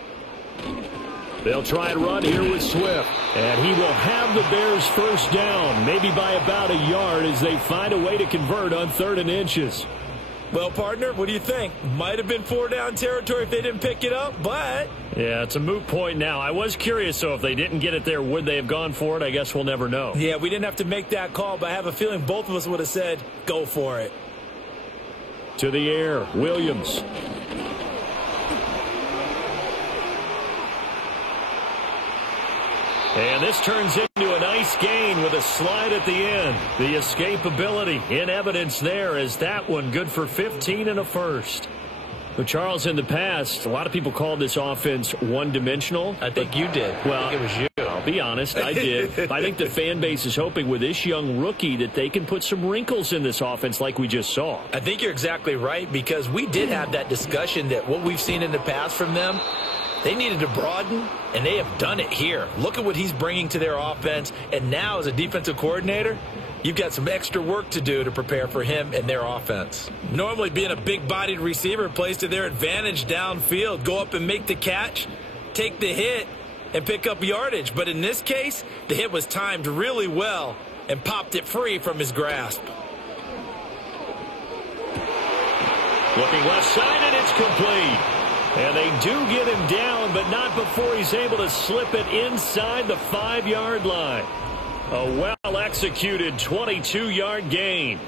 They'll try and run here with Swift. And he will have the Bears first down, maybe by about a yard as they find a way to convert on 3rd and inches. Well, partner, what do you think? Might have been 4-down territory if they didn't pick it up, but... Yeah, it's a moot point now. I was curious, though, if they didn't get it there, would they have gone for it? I guess we'll never know. Yeah, we didn't have to make that call, but I have a feeling both of us would have said, go for it. To the air, Williams. And this turns into a nice gain with a slide at the end. The escapability in evidence there as that one good for 15 and a first. But Charles, in the past, a lot of people called this offense one-dimensional. I think you did. Well, I think it was you. I'll be honest, I did. I think the fan base is hoping with this young rookie that they can put some wrinkles in this offense like we just saw. I think you're exactly right because we did have that discussion that what we've seen in the past from them, They needed to broaden, and they have done it here. Look at what he's bringing to their offense, and now as a defensive coordinator, you've got some extra work to do to prepare for him and their offense. Normally being a big-bodied receiver plays to their advantage downfield. Go up and make the catch, take the hit, and pick up yardage. But in this case, the hit was timed really well and popped it free from his grasp. Looking left side, and it's complete. And they do get him down, but not before he's able to slip it inside the 5-yard line. A well-executed 22-yard gain.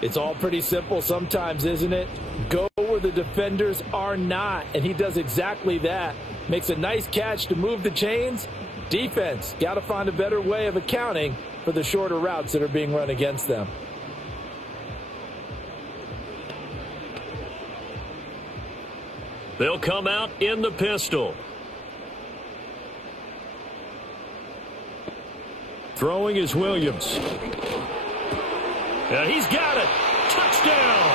It's all pretty simple sometimes, isn't it? Go where the defenders are not, and he does exactly that. Makes a nice catch to move the chains. Defense, got to find a better way of accounting for the shorter routes that are being run against them. They'll come out in the pistol. Throwing is Williams. And he's got it. Touchdown.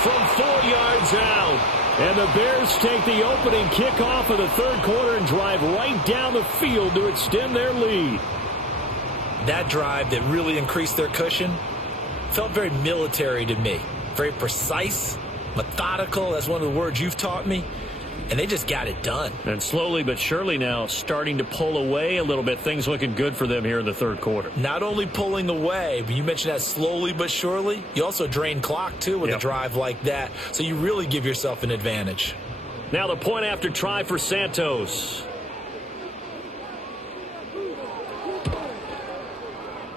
From 4 yards out. And the Bears take the opening kickoff of the third quarter and drive right down the field to extend their lead. That drive that really increased their cushion felt very military to me. Very precise, methodical. That's one of the words you've taught me. And they just got it done. And slowly but surely now starting to pull away a little bit. Things looking good for them here in the third quarter. Not only pulling away, but you mentioned that slowly but surely. You also drain clock, too, with a drive like that. So you really give yourself an advantage. Now the point after try for Santos.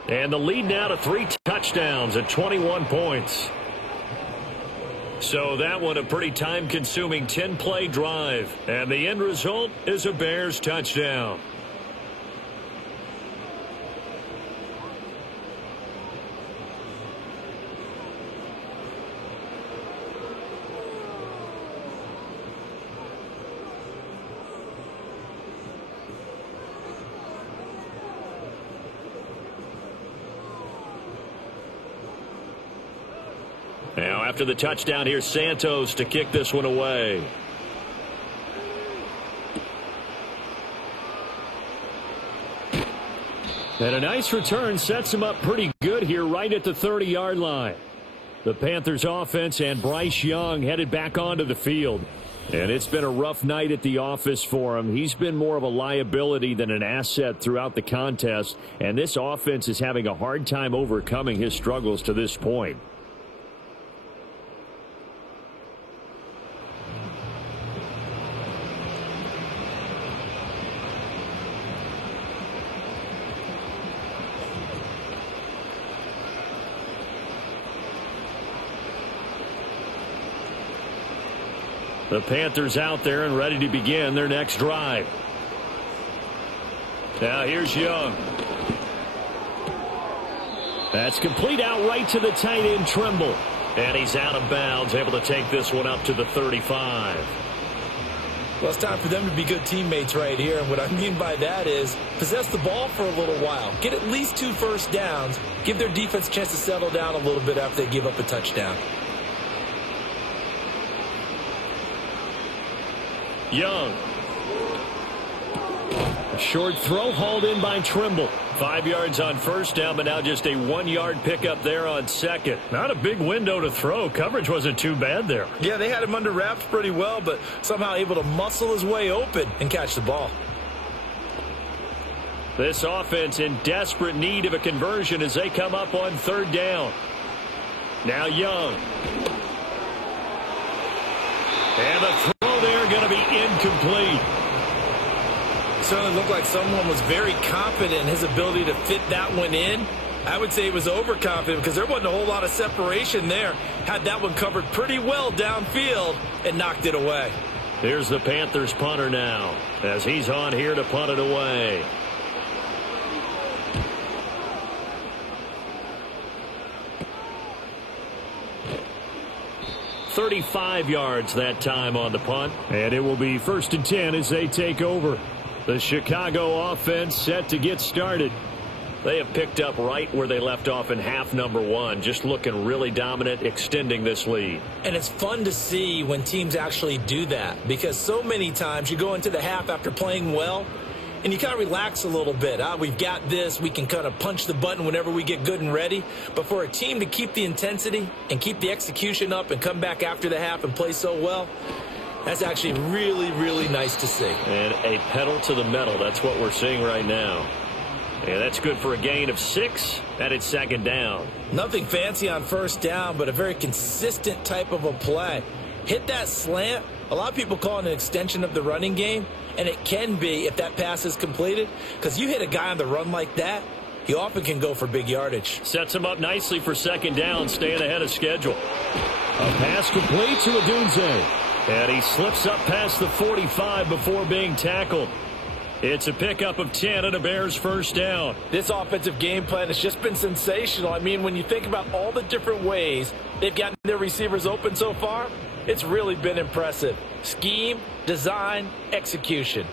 And the lead now to 3 touchdowns at 21 points. So that one a pretty time-consuming 10-play drive. And the end result is a Bears touchdown. Now, after the touchdown, here's Santos to kick this one away. And a nice return sets him up pretty good here right at the 30-yard line. The Panthers offense and Bryce Young headed back onto the field. And it's been a rough night at the office for him. He's been more of a liability than an asset throughout the contest. And this offense is having a hard time overcoming his struggles to this point. The Panthers out there and ready to begin their next drive. Now here's Young. That's complete out right to the tight end Trimble. And he's out of bounds, able to take this one up to the 35. Well, it's time for them to be good teammates right here. And what I mean by that is possess the ball for a little while. Get at least 2 first downs. Give their defense a chance to settle down a little bit after they give up a touchdown. Young. A short throw hauled in by Trimble. 5 yards on first down, but now just a 1-yard pickup there on second. Not a big window to throw. Coverage wasn't too bad there. Yeah, they had him under wraps pretty well, but somehow able to muscle his way open and catch the ball. This offense in desperate need of a conversion as they come up on third down. Now Young. And the throw there going to be incomplete. Certainly looked like someone was very confident in his ability to fit that one in. I would say he was overconfident because there wasn't a whole lot of separation there. Had that one covered pretty well downfield and knocked it away. Here's the Panthers punter now as he's on here to punt it away. .35 yards that time on the punt. And it will be 1st and 10 as they take over. The Chicago offense set to get started. They have picked up right where they left off in half number one, just looking really dominant, extending this lead. And it's fun to see when teams actually do that, because so many times you go into the half after playing well, and you kind of relax a little bit. We've got this. We can kind of punch the button whenever we get good and ready. But for a team to keep the intensity and keep the execution up and come back after the half and play so well, that's actually really, really nice to see. And a pedal to the metal. That's what we're seeing right now. And that's good for a gain of 6. That is second down. Nothing fancy on first down, but a very consistent type of a play. Hit that slant. A lot of people call it an extension of the running game, and it can be if that pass is completed, because you hit a guy on the run like that, he often can go for big yardage. Sets him up nicely for second down, staying ahead of schedule. A pass complete to Odunze. And he slips up past the 45 before being tackled. It's a pickup of 10 and a Bears first down. This offensive game plan has just been sensational. I mean, when you think about all the different ways they've gotten their receivers open so far, it's really been impressive. Scheme, design, execution.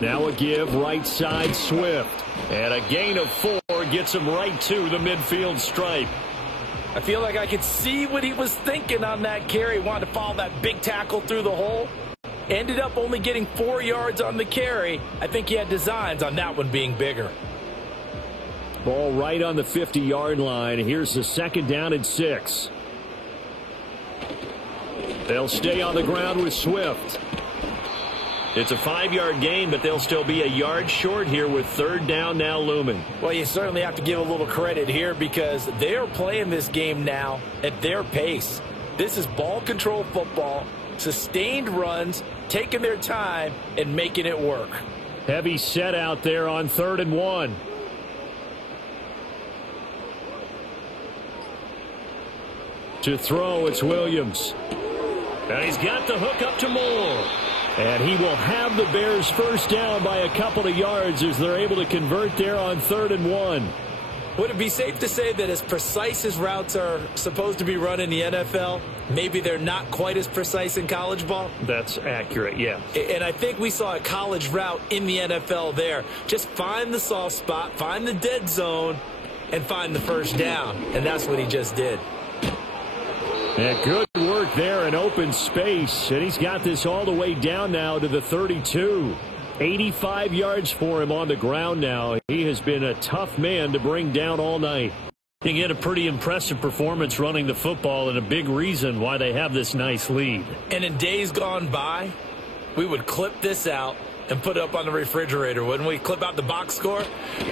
Now a give right side Swift. And a gain of 4 gets him right to the midfield stripe. I feel like I could see what he was thinking on that carry. Wanted to follow that big tackle through the hole. Ended up only getting 4 yards on the carry. I think he had designs on that one being bigger. Ball right on the 50-yard line. Here's the second down and 6. They'll stay on the ground with Swift. It's a 5-yard gain, but they'll still be a yard short here with third down now looming. Well, you certainly have to give a little credit here because they're playing this game now at their pace. This is ball control football, sustained runs, taking their time and making it work. Heavy set out there on 3rd and 1. To throw, it's Williams. And he's got the hook up to Moore. And he will have the Bears first down by a couple of yards as they're able to convert there on 3rd and 1. Would it be safe to say that as precise as routes are supposed to be run in the NFL, maybe they're not quite as precise in college ball? That's accurate, yeah. And I think we saw a college route in the NFL there. Just find the soft spot, find the dead zone, and find the first down. And that's what he just did. And good work there in open space. And he's got this all the way down now to the 32. 85 yards for him on the ground now. He has been a tough man to bring down all night. He had a pretty impressive performance running the football and a big reason why they have this nice lead. And in days gone by, we would clip this out and put it up on the refrigerator, wouldn't we? Clip out the box score.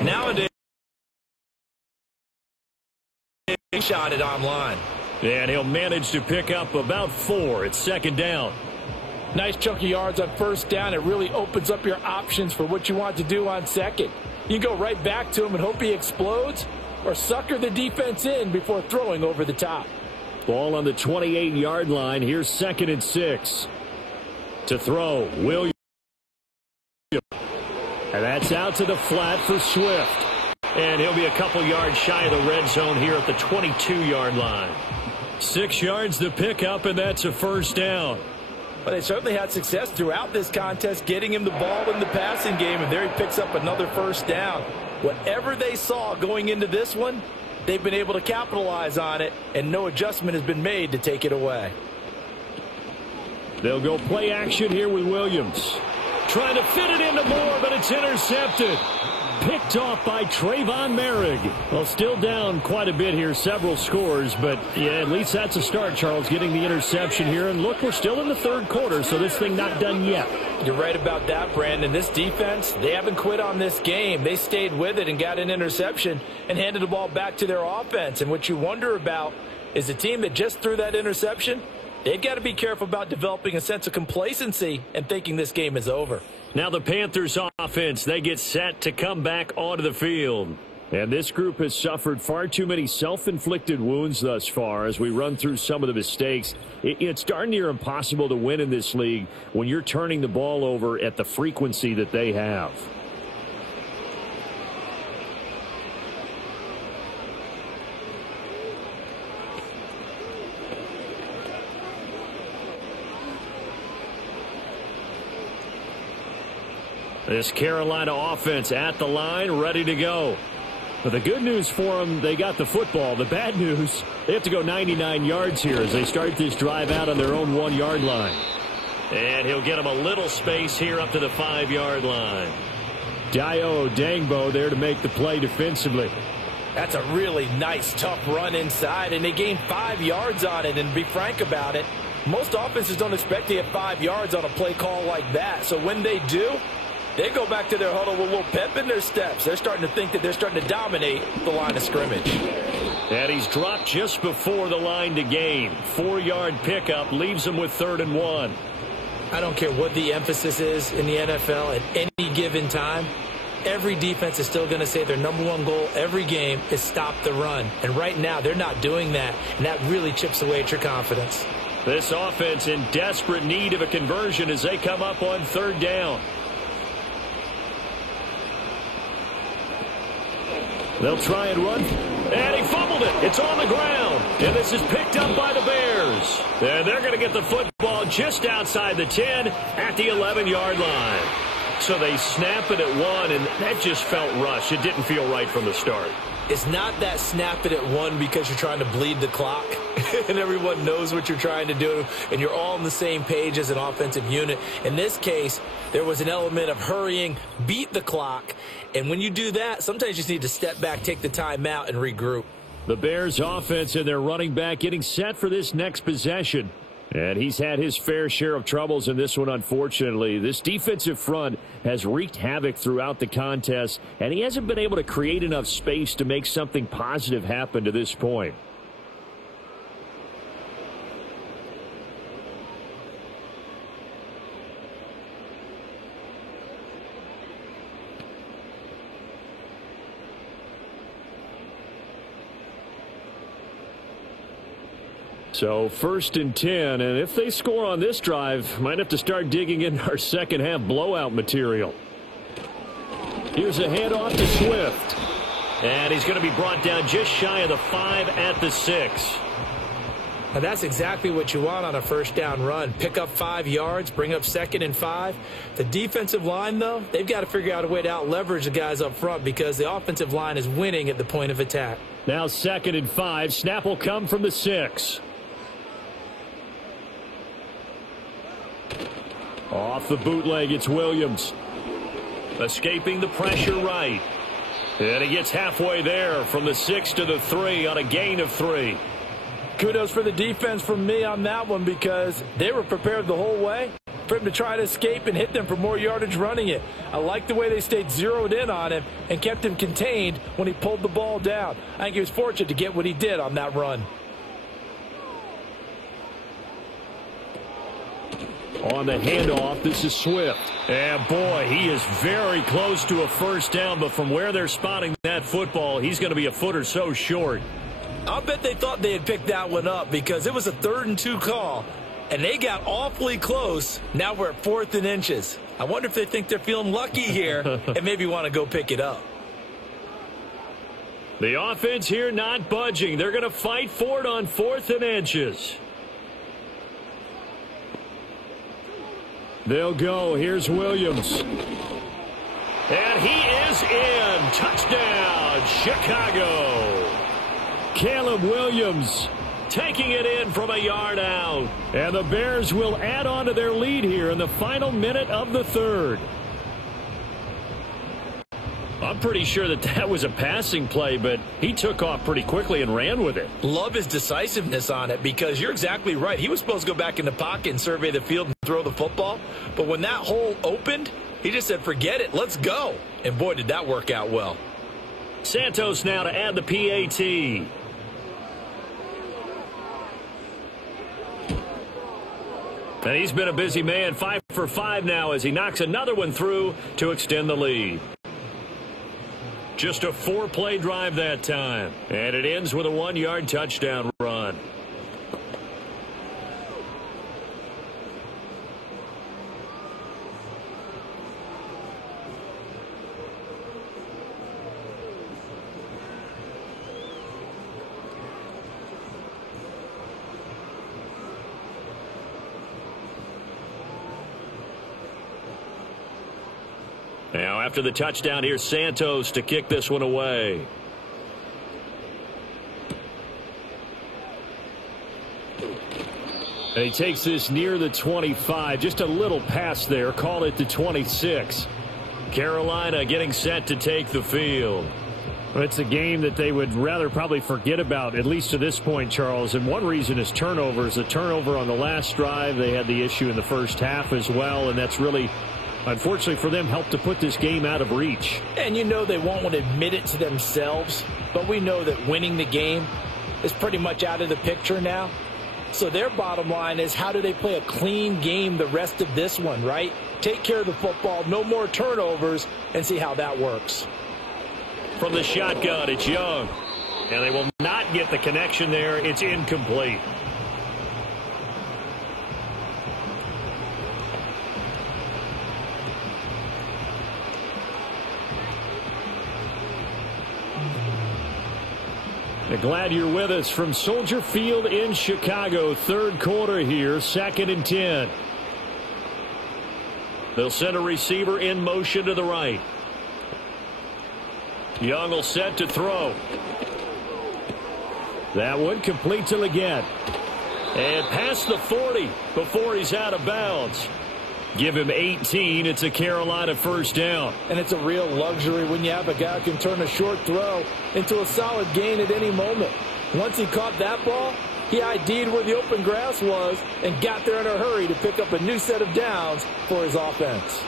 Nowadays, he shot it online. And he'll manage to pick up about 4. It's second down. Nice chunk of yards on first down. It really opens up your options for what you want to do on second. You can go right back to him and hope he explodes or sucker the defense in before throwing over the top. Ball on the 28-yard line. Here's 2nd and 6. To throw, Williams. And that's out to the flat for Swift. And he'll be a couple yards shy of the red zone here at the 22-yard line. 6 yards to pick up, and that's a first down. Well, they certainly had success throughout this contest, getting him the ball in the passing game, and there he picks up another first down. Whatever they saw going into this one, they've been able to capitalize on it, and no adjustment has been made to take it away. They'll go play action here with Williams. Trying to fit it into Moore, but it's intercepted. Picked off by Trayvon Merrick. Well, still down quite a bit here, several scores, but yeah, at least that's a start, Charles, getting the interception here. And look, we're still in the third quarter, so this thing not done yet. You're right about that, Brandon. This defense, they haven't quit on this game. They stayed with it and got an interception and handed the ball back to their offense. And what you wonder about is the team that just threw that interception, they've got to be careful about developing a sense of complacency and thinking this game is over. Now the Panthers offense, they get set to come back onto the field. And this group has suffered far too many self-inflicted wounds thus far as we run through some of the mistakes. It's darn near impossible to win in this league when you're turning the ball over at the frequency that they have. This Carolina offense at the line, ready to go. But the good news for them, they got the football. The bad news, they have to go 99 yards here as they start this drive out on their own 1-yard line. And he'll get them a little space here up to the 5-yard line. Dayo Odeyingbo there to make the play defensively. That's a really nice, tough run inside, and they gained 5 yards on it. And to be frank about it, most offenses don't expect to get 5 yards on a play call like that. So when they do, they go back to their huddle with a little pep in their steps. They're starting to think that they're starting to dominate the line of scrimmage. And he's dropped just before the line to gain. 4-yard pickup leaves him with 3rd and 1. I don't care what the emphasis is in the NFL at any given time. Every defense is still going to say their #1 goal every game is stop the run. And right now, they're not doing that, and that really chips away at your confidence. This offense in desperate need of a conversion as they come up on 3rd down. They'll try and run. And he fumbled it. It's on the ground. And this is picked up by the Bears. And they're going to get the football just outside the 10 at the 11-yard line. So they snap it at 1, and that just felt rushed. It didn't feel right from the start. It's not that snap it at 1 because you're trying to bleed the clock and everyone knows what you're trying to do and you're all on the same page as an offensive unit. In this case, there was an element of hurrying, beat the clock, and when you do that, sometimes you just need to step back, take the time out, and regroup. The Bears offense and their running back getting set for this next possession. And he's had his fair share of troubles in this one, unfortunately. This defensive front has wreaked havoc throughout the contest, and he hasn't been able to create enough space to make something positive happen to this point. So 1st and 10, and if they score on this drive, might have to start digging in our second half blowout material. Here's a handoff to Swift. And he's going to be brought down just shy of the 5 at the 6. Now that's exactly what you want on a 1st down run. Pick up 5 yards, bring up 2nd and 5. The defensive line, though, they've got to figure out a way to out-leverage the guys up front because the offensive line is winning at the point of attack. Now 2nd and 5. Snap will come from the 6. Off the bootleg, it's Williams. Escaping the pressure right. And he gets halfway there from the 6 to the 3 on a gain of 3. Kudos for the defense from me on that one because they were prepared the whole way for him to try to escape and hit them for more yardage running it. I like the way they stayed zeroed in on him and kept him contained when he pulled the ball down. I think he was fortunate to get what he did on that run. On the handoff, this is Swift. And boy, he is very close to a 1st down, but from where they're spotting that football, he's going to be a foot or so short. I'll bet they thought they had picked that one up because it was a 3rd and 2 call, and they got awfully close. Now we're at 4th and inches. I wonder if they think they're feeling lucky here and maybe want to go pick it up. The offense here not budging. They're going to fight for it on 4th and inches. They'll go. Here's Williams. And he is in. Touchdown, Chicago. Caleb Williams taking it in from a yard out. And the Bears will add on to their lead here in the final minute of the 3rd. I'm pretty sure that was a passing play, but he took off pretty quickly and ran with it. Love his decisiveness on it because you're exactly right. He was supposed to go back in the pocket and survey the field and throw the football. But when that hole opened, he just said, forget it, let's go. And boy, did that work out well. Santos now to add the PAT. And he's been a busy man, 5 for 5 now as he knocks another one through to extend the lead. Just a 4-play drive that time. And it ends with a 1-yard touchdown run. Now after the touchdown, here's Santos to kick this one away. And he takes this near the 25. Just a little pass there. Call it the 26. Carolina getting set to take the field. Well, it's a game that they would rather probably forget about, at least to this point, Charles. And one reason is turnovers. The turnover on the last drive, they had the issue in the first half as well. And that's really, unfortunately for them, helped to put this game out of reach. And you know they won't want to admit it to themselves, but we know that winning the game is pretty much out of the picture now. So their bottom line is, how do they play a clean game the rest of this one, right? Take care of the football, no more turnovers, and see how that works. From the shotgun, it's Young. And they will not get the connection there. It's incomplete. Glad you're with us from Soldier Field in Chicago. Third quarter here, 2nd and 10. They'll send a receiver in motion to the right. Young will set to throw. That one complete to Leggett. And past the 40 before he's out of bounds. Give him 18. It's a Carolina first down. And it's a real luxury when you have a guy who can turn a short throw into a solid gain at any moment. Once he caught that ball, he ID'd where the open grass was and got there in a hurry to pick up a new set of downs for his offense.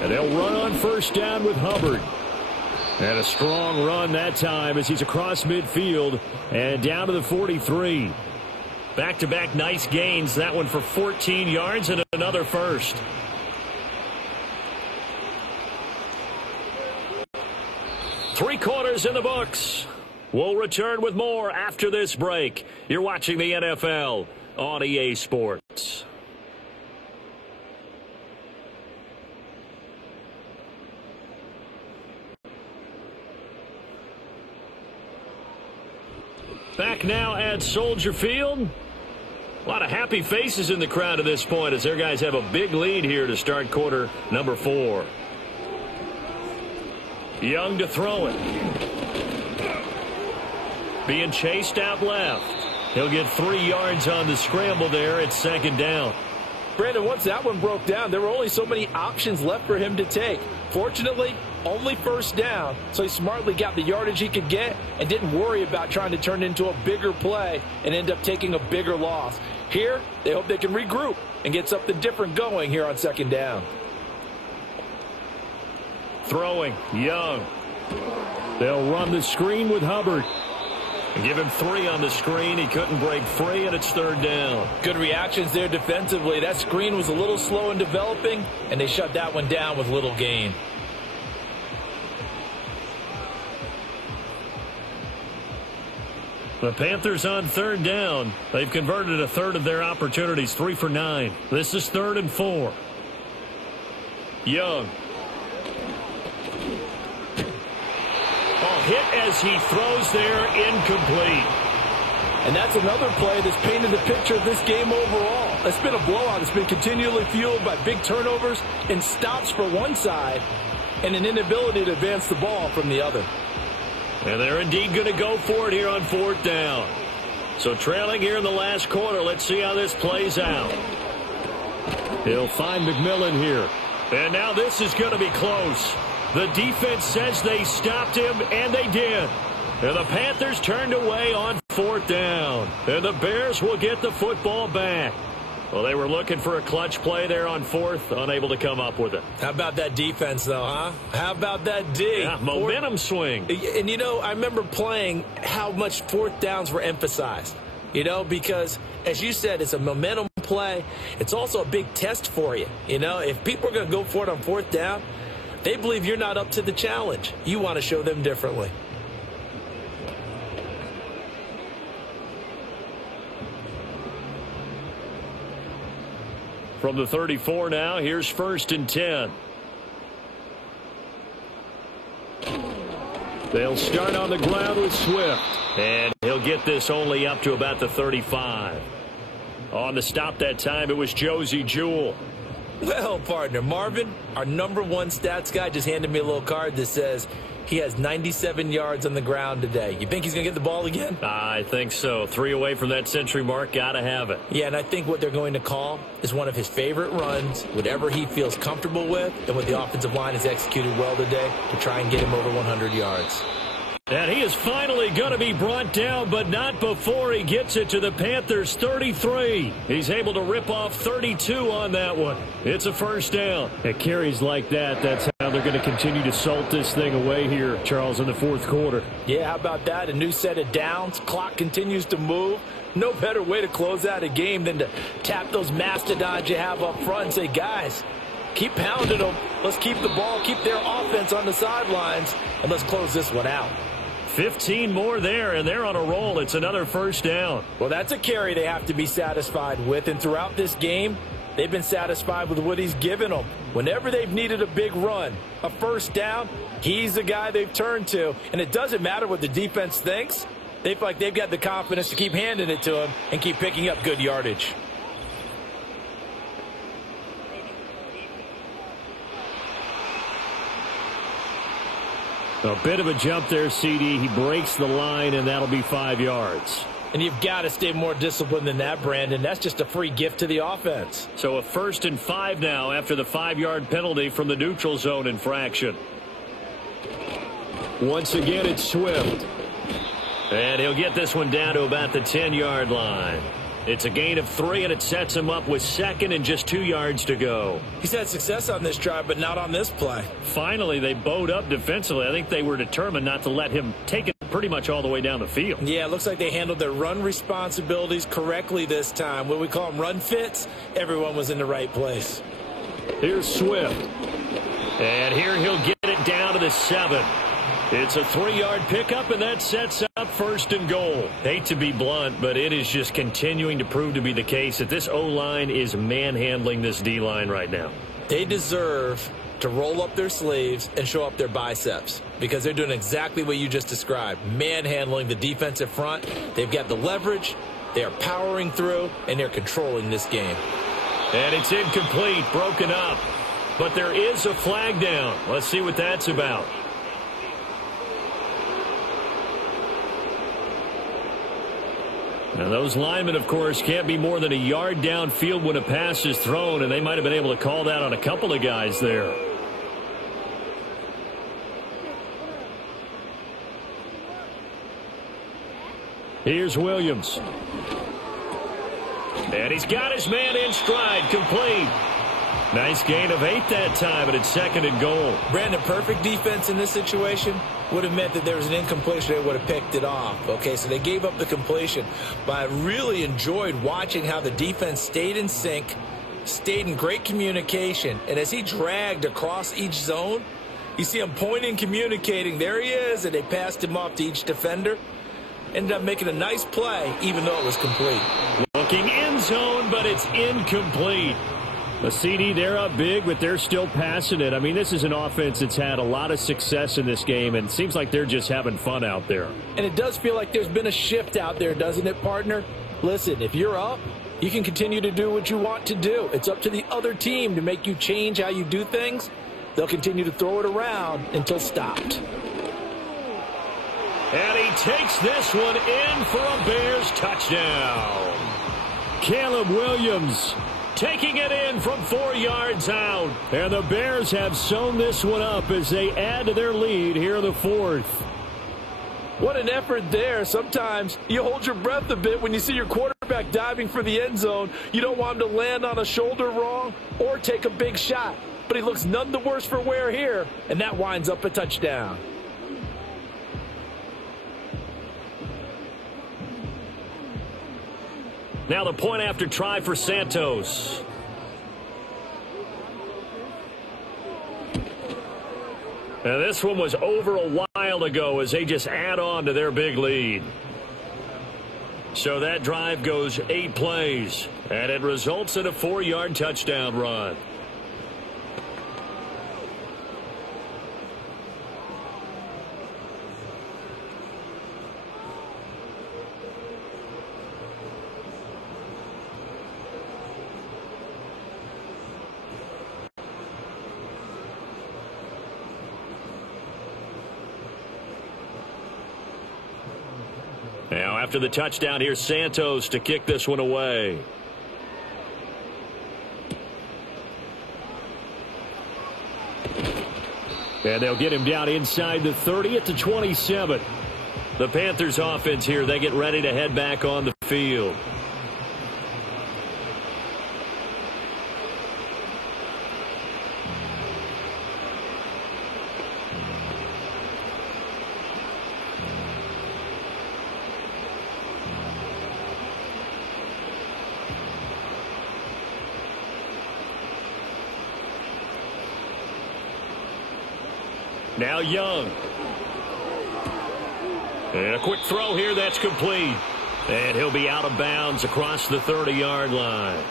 And they'll run on first down with Hubbard. And a strong run that time as he's across midfield and down to the 43. Back-to-back nice gains. That one for 14 yards and another first. Three quarters in the books. We'll return with more after this break. You're watching the NFL on EA Sports. Back now at Soldier Field. A lot of happy faces in the crowd at this point as their guys have a big lead here to start quarter number 4. Young to throw it. Being chased out left. He'll get 3 yards on the scramble there at 2nd down. Brandon, once that one broke down, there were only so many options left for him to take. Fortunately, only first down, so he smartly got the yardage he could get and didn't worry about trying to turn it into a bigger play and end up taking a bigger loss. Here, they hope they can regroup and get something different going here on 2nd down. Throwing, Young. They'll run the screen with Hubbard. Give him 3 on the screen. He couldn't break free, and it's 3rd down. Good reactions there defensively. That screen was a little slow in developing, and they shut that one down with little gain. The Panthers on 3rd down. They've converted a third of their opportunities, 3 for 9. This is 3rd and 4. Young. Hit as he throws there, incomplete. And that's another play that's painted the picture of this game overall. It's been a blowout. It's been continually fueled by big turnovers and stops for one side and an inability to advance the ball from the other. And they're indeed going to go for it here on 4th down. So trailing here in the last quarter. Let's see how this plays out. He'll find McMillan here. And now this is going to be close. The defense says they stopped him, and they did. And the Panthers turned away on 4th down. And the Bears will get the football back. Well, they were looking for a clutch play there on 4th, unable to come up with it. How about that defense, though, huh? How about that D? Yeah, momentum swing. And, you know, I remember playing how much 4th downs were emphasized. You know, because, as you said, it's a momentum play. It's also a big test for you. You know, if people are going to go for it on 4th down, they believe you're not up to the challenge. You want to show them differently. From the 34 now, here's 1st and 10. They'll start on the ground with Swift. And he'll get this only up to about the 35. On the stop that time, it was Josie Jewell. Well, partner, Marvin, our #1 stats guy, just handed me a little card that says he has 97 yards on the ground today. You think he's going to get the ball again? I think so. 3 away from that century mark. Got to have it. Yeah, and I think what they're going to call is one of his favorite runs, whatever he feels comfortable with, and what the offensive line has executed well today to try and get him over 100 yards. And he is finally going to be brought down, but not before he gets it to the Panthers' 33. He's able to rip off 32 on that one. It's a first down. At carries like that, that's how they're going to continue to salt this thing away here, Charles, in the fourth quarter. Yeah, how about that? A new set of downs. Clock continues to move. No better way to close out a game than to tap those mastodons you have up front and say, guys, keep pounding them. Let's keep the ball, keep their offense on the sidelines, and let's close this one out. 15 more there, and they're on a roll. It's another first down. Well, that's a carry they have to be satisfied with, and throughout this game, they've been satisfied with what he's given them. Whenever they've needed a big run, a first down, he's the guy they've turned to, and it doesn't matter what the defense thinks. They feel like they've got the confidence to keep handing it to him and keep picking up good yardage. A bit of a jump there, CD. He breaks the line, and that'll be 5 yards. And you've got to stay more disciplined than that, Brandon. That's just a free gift to the offense. So a 1st and 5 now after the 5-yard penalty from the neutral zone infraction. Once again, it's Swift. And he'll get this one down to about the 10-yard line. It's a gain of 3, and it sets him up with 2nd and just 2 yards to go. He's had success on this drive, but not on this play. Finally, they bowed up defensively. I think they were determined not to let him take it pretty much all the way down the field. Yeah, it looks like they handled their run responsibilities correctly this time. What we call them run fits, everyone was in the right place. Here's Swift. And here he'll get it down to the 7. It's a 3-yard pickup, and that sets up 1st and goal. Hate to be blunt, but it is just continuing to prove to be the case that this O-line is manhandling this D-line right now. They deserve to roll up their sleeves and show up their biceps because they're doing exactly what you just described, manhandling the defensive front. They've got the leverage, they are powering through, and they're controlling this game. And it's incomplete, broken up. But there is a flag down. Let's see what that's about. Now, those linemen, of course, can't be more than a yard downfield when a pass is thrown, and they might have been able to call that on a couple of guys there. Here's Williams. And he's got his man in stride, complete. Nice gain of 8 that time, and it's 2nd and goal. Brandon, perfect defense in this situation would have meant that there was an incompletion. They would have picked it off. Okay, so they gave up the completion. But I really enjoyed watching how the defense stayed in sync, stayed in great communication. And as he dragged across each zone, you see him pointing, communicating. There he is, and they passed him off to each defender. Ended up making a nice play, even though it was complete. Looking end zone, but it's incomplete. The CD, they're up big, but they're still passing it. I mean, this is an offense that's had a lot of success in this game, and it seems like they're just having fun out there. And it does feel like there's been a shift out there, doesn't it, partner? Listen, if you're up, you can continue to do what you want to do. It's up to the other team to make you change how you do things. They'll continue to throw it around until stopped. And he takes this one in for a Bears touchdown. Caleb Williams taking it in from 4 yards out. And the Bears have sewn this one up as they add to their lead here in the 4th. What an effort there. Sometimes you hold your breath a bit when you see your quarterback diving for the end zone. You don't want him to land on a shoulder wrong or take a big shot. But he looks none the worse for wear here, and that winds up a touchdown. Now the point after try for Santos. And this one was over a while ago as they just add on to their big lead. So that drive goes 8 plays, and it results in a 4-yard touchdown run. Now after the touchdown, here's Santos to kick this one away. And they'll get him down inside the 30 at the 27. The Panthers offense here, they get ready to head back on the field. Now Young. And a quick throw here that's complete. And he'll be out of bounds across the 30-yard line.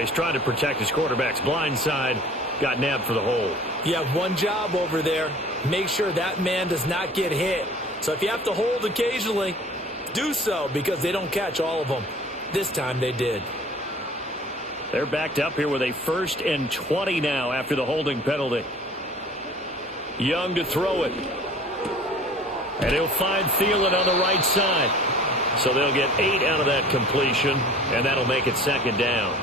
He's trying to protect his quarterback's blind side. Got nabbed for the hole. You have one job over there. Make sure that man does not get hit. So if you have to hold occasionally, do so, because they don't catch all of them. This time they did. They're backed up here with a 1st and 20 now after the holding penalty. Young to throw it. And he'll find Thielen on the right side. So they'll get 8 out of that completion, and that'll make it 2nd down.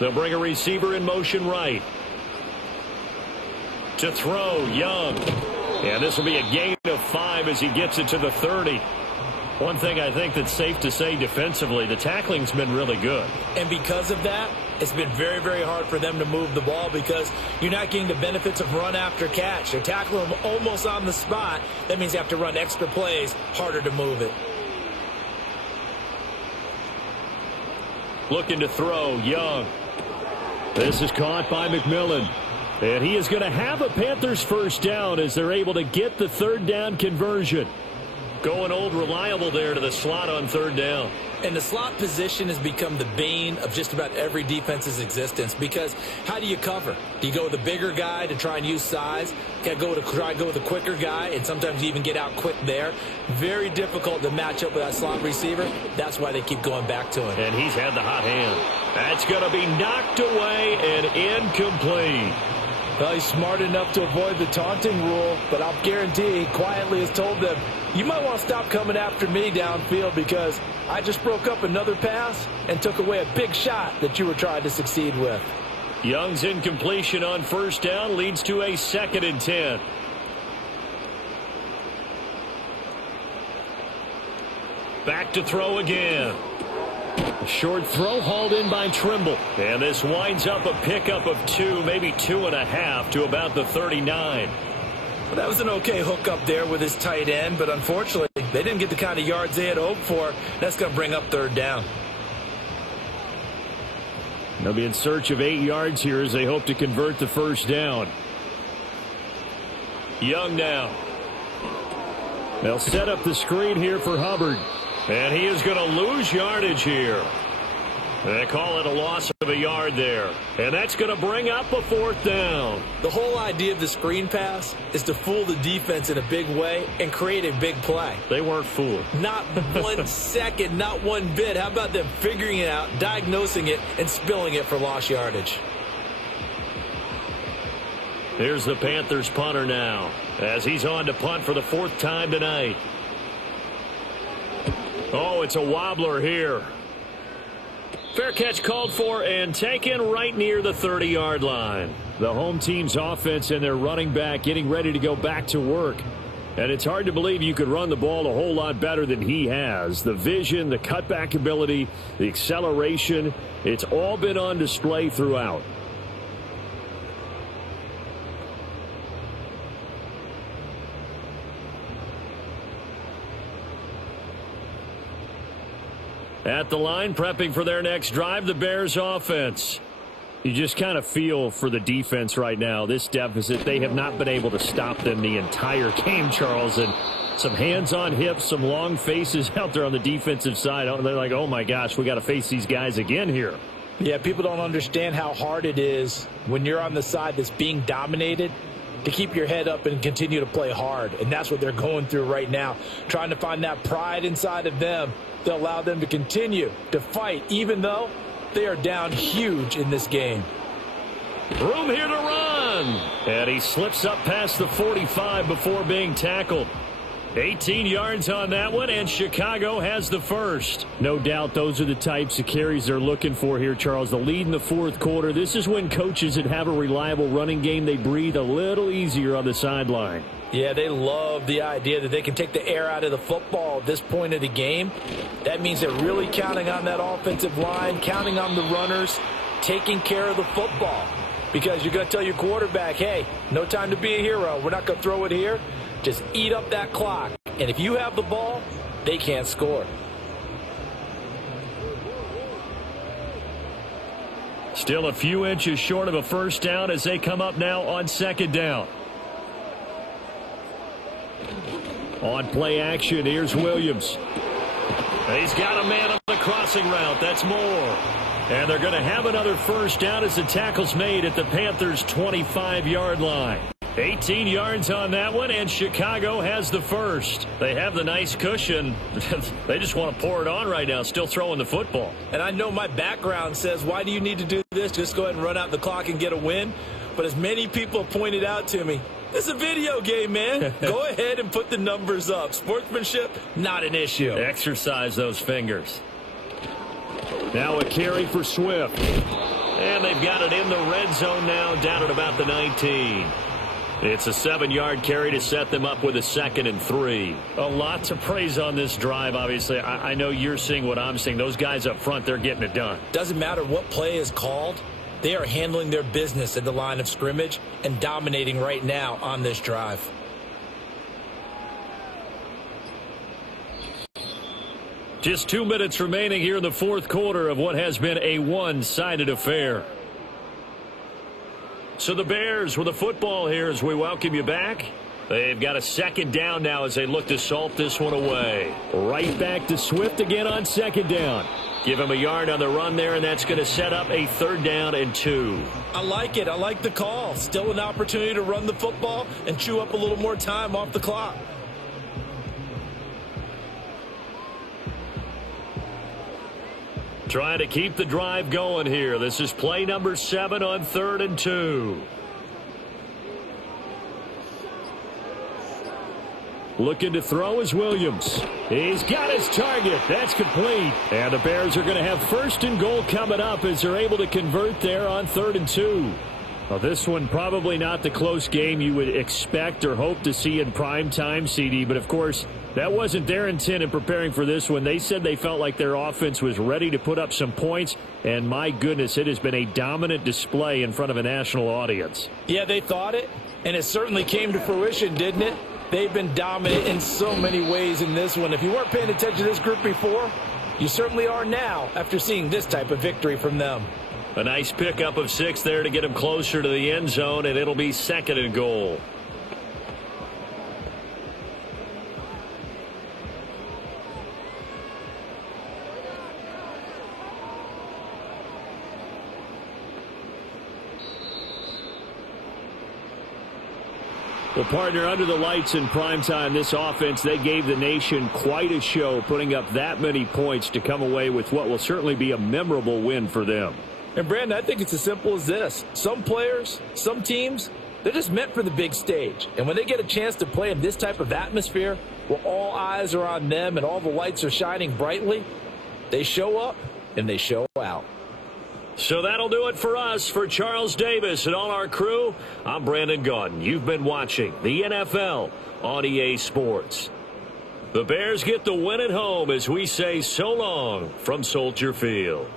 They'll bring a receiver in motion right. To throw, Young. And this will be a gain of 5 as he gets it to the 30. One thing I think that's safe to say defensively, the tackling's been really good. And because of that, it's been very, very hard for them to move the ball because you're not getting the benefits of run after catch. They're tackling them almost on the spot. That means you have to run extra plays, harder to move it. Looking to throw, Young. This is caught by McMillan. And he is going to have a Panthers 1st down as they're able to get the 3rd down conversion. Going old reliable there to the slot on 3rd down. And the slot position has become the bane of just about every defense's existence because how do you cover? Do you go with a bigger guy to try and use size? You got to try and go with a quicker guy, and sometimes you even get out quick there. Very difficult to match up with that slot receiver. That's why they keep going back to him. And he's had the hot hand. That's going to be knocked away and incomplete. Well, he's smart enough to avoid the taunting rule, but I'll guarantee he quietly has told them, you might want to stop coming after me downfield because I just broke up another pass and took away a big shot that you were trying to succeed with. Young's incompletion on 1st down leads to a 2nd and 10. Back to throw again. Short throw hauled in by Trimble. And this winds up a pickup of 2, maybe 2.5 to about the 39. Well, that was an okay hookup there with his tight end, but unfortunately, they didn't get the kind of yards they had hoped for. That's going to bring up 3rd down. They'll be in search of 8 yards here as they hope to convert the 1st down. Young now. They'll set up the screen here for Hubbard. And he is going to lose yardage here. They call it a loss of a yard there. And that's going to bring up a 4th down. The whole idea of the screen pass is to fool the defense in a big way and create a big play. They weren't fooled. Not 1 second, not one bit. How about them figuring it out, diagnosing it, and spilling it for lost yardage? Here's the Panthers punter now as he's on to punt for the 4th time tonight. Oh, it's a wobbler here. Fair catch called for and taken right near the 30-yard line. The home team's offense and their running back getting ready to go back to work. And it's hard to believe you could run the ball a whole lot better than he has. The vision, the cutback ability, the acceleration, it's all been on display throughout. At the line, prepping for their next drive, the Bears offense. You just kind of feel for the defense right now. This deficit, they have not been able to stop them the entire game, Charles. And some hands on hips, some long faces out there on the defensive side. They're like, oh, my gosh, we got to face these guys again here. Yeah, people don't understand how hard it is when you're on the side that's being dominated to keep your head up and continue to play hard. And that's what they're going through right now, trying to find that pride inside of them to allow them to continue to fight, even though they are down huge in this game. Room here to run. And he slips up past the 45 before being tackled. 18 yards on that one, and Chicago has the first. No doubt those are the types of carries they're looking for here, Charles. The lead in the fourth quarter. This is when coaches that have a reliable running game, they breathe a little easier on the sideline. Yeah, they love the idea that they can take the air out of the football at this point of the game. That means they're really counting on that offensive line, counting on the runners, taking care of the football. Because you're going to tell your quarterback, hey, no time to be a hero. We're not going to throw it here. Just eat up that clock. And if you have the ball, they can't score. Still a few inches short of a first down as they come up now on second down. On play action, here's Williams. He's got a man on the crossing route. That's Moore. And they're going to have another first down as the tackle's made at the Panthers' 25-yard line. 18 yards on that one, and Chicago has the first. They have the nice cushion. They just want to pour it on right now, still throwing the football. And I know my background says, why do you need to do this? Just go ahead and run out the clock and get a win. But as many people have pointed out to me, it's a video game, man. Go ahead and put the numbers up. Sportsmanship, not an issue. Exercise those fingers. Now a carry for Swift. And they've got it in the red zone now, down at about the 19. It's a 7-yard carry to set them up with a 2nd and 3. A lot to praise on this drive, obviously. I know you're seeing what I'm seeing. Those guys up front, they're getting it done. Doesn't matter what play is called. They are handling their business at the line of scrimmage and dominating right now on this drive. Just 2 minutes remaining here in the fourth quarter of what has been a one-sided affair. So the Bears with the football here as we welcome you back. They've got a second down now as they look to salt this one away. Right back to Swift again on second down. Give him a yard on the run there, and that's going to set up a 3rd down and 2. I like it. I like the call. Still an opportunity to run the football and chew up a little more time off the clock. Trying to keep the drive going here. This is play number 7 on 3rd and 2. Looking to throw is Williams. He's got his target. That's complete. And the Bears are going to have 1st and goal coming up as they're able to convert there on 3rd and 2. Well, this one probably not the close game you would expect or hope to see in prime time, CD. But, of course, that wasn't their intent in preparing for this one. They said they felt like their offense was ready to put up some points. And, my goodness, it has been a dominant display in front of a national audience. Yeah, they thought it, and it certainly came to fruition, didn't it? They've been dominant in so many ways in this one. If you weren't paying attention to this group before, you certainly are now after seeing this type of victory from them. A nice pickup of 6 there to get him closer to the end zone, and it'll be 2nd and goal. Well, partner, under the lights in primetime, this offense, they gave the nation quite a show, putting up that many points to come away with what will certainly be a memorable win for them. And, Brandon, I think it's as simple as this. Some players, some teams, they're just meant for the big stage. And when they get a chance to play in this type of atmosphere, where all eyes are on them and all the lights are shining brightly, they show up and they show out. So that'll do it for us. For Charles Davis and all our crew, I'm Brandon Gaudin. You've been watching the NFL on EA Sports. The Bears get the win at home as we say so long from Soldier Field.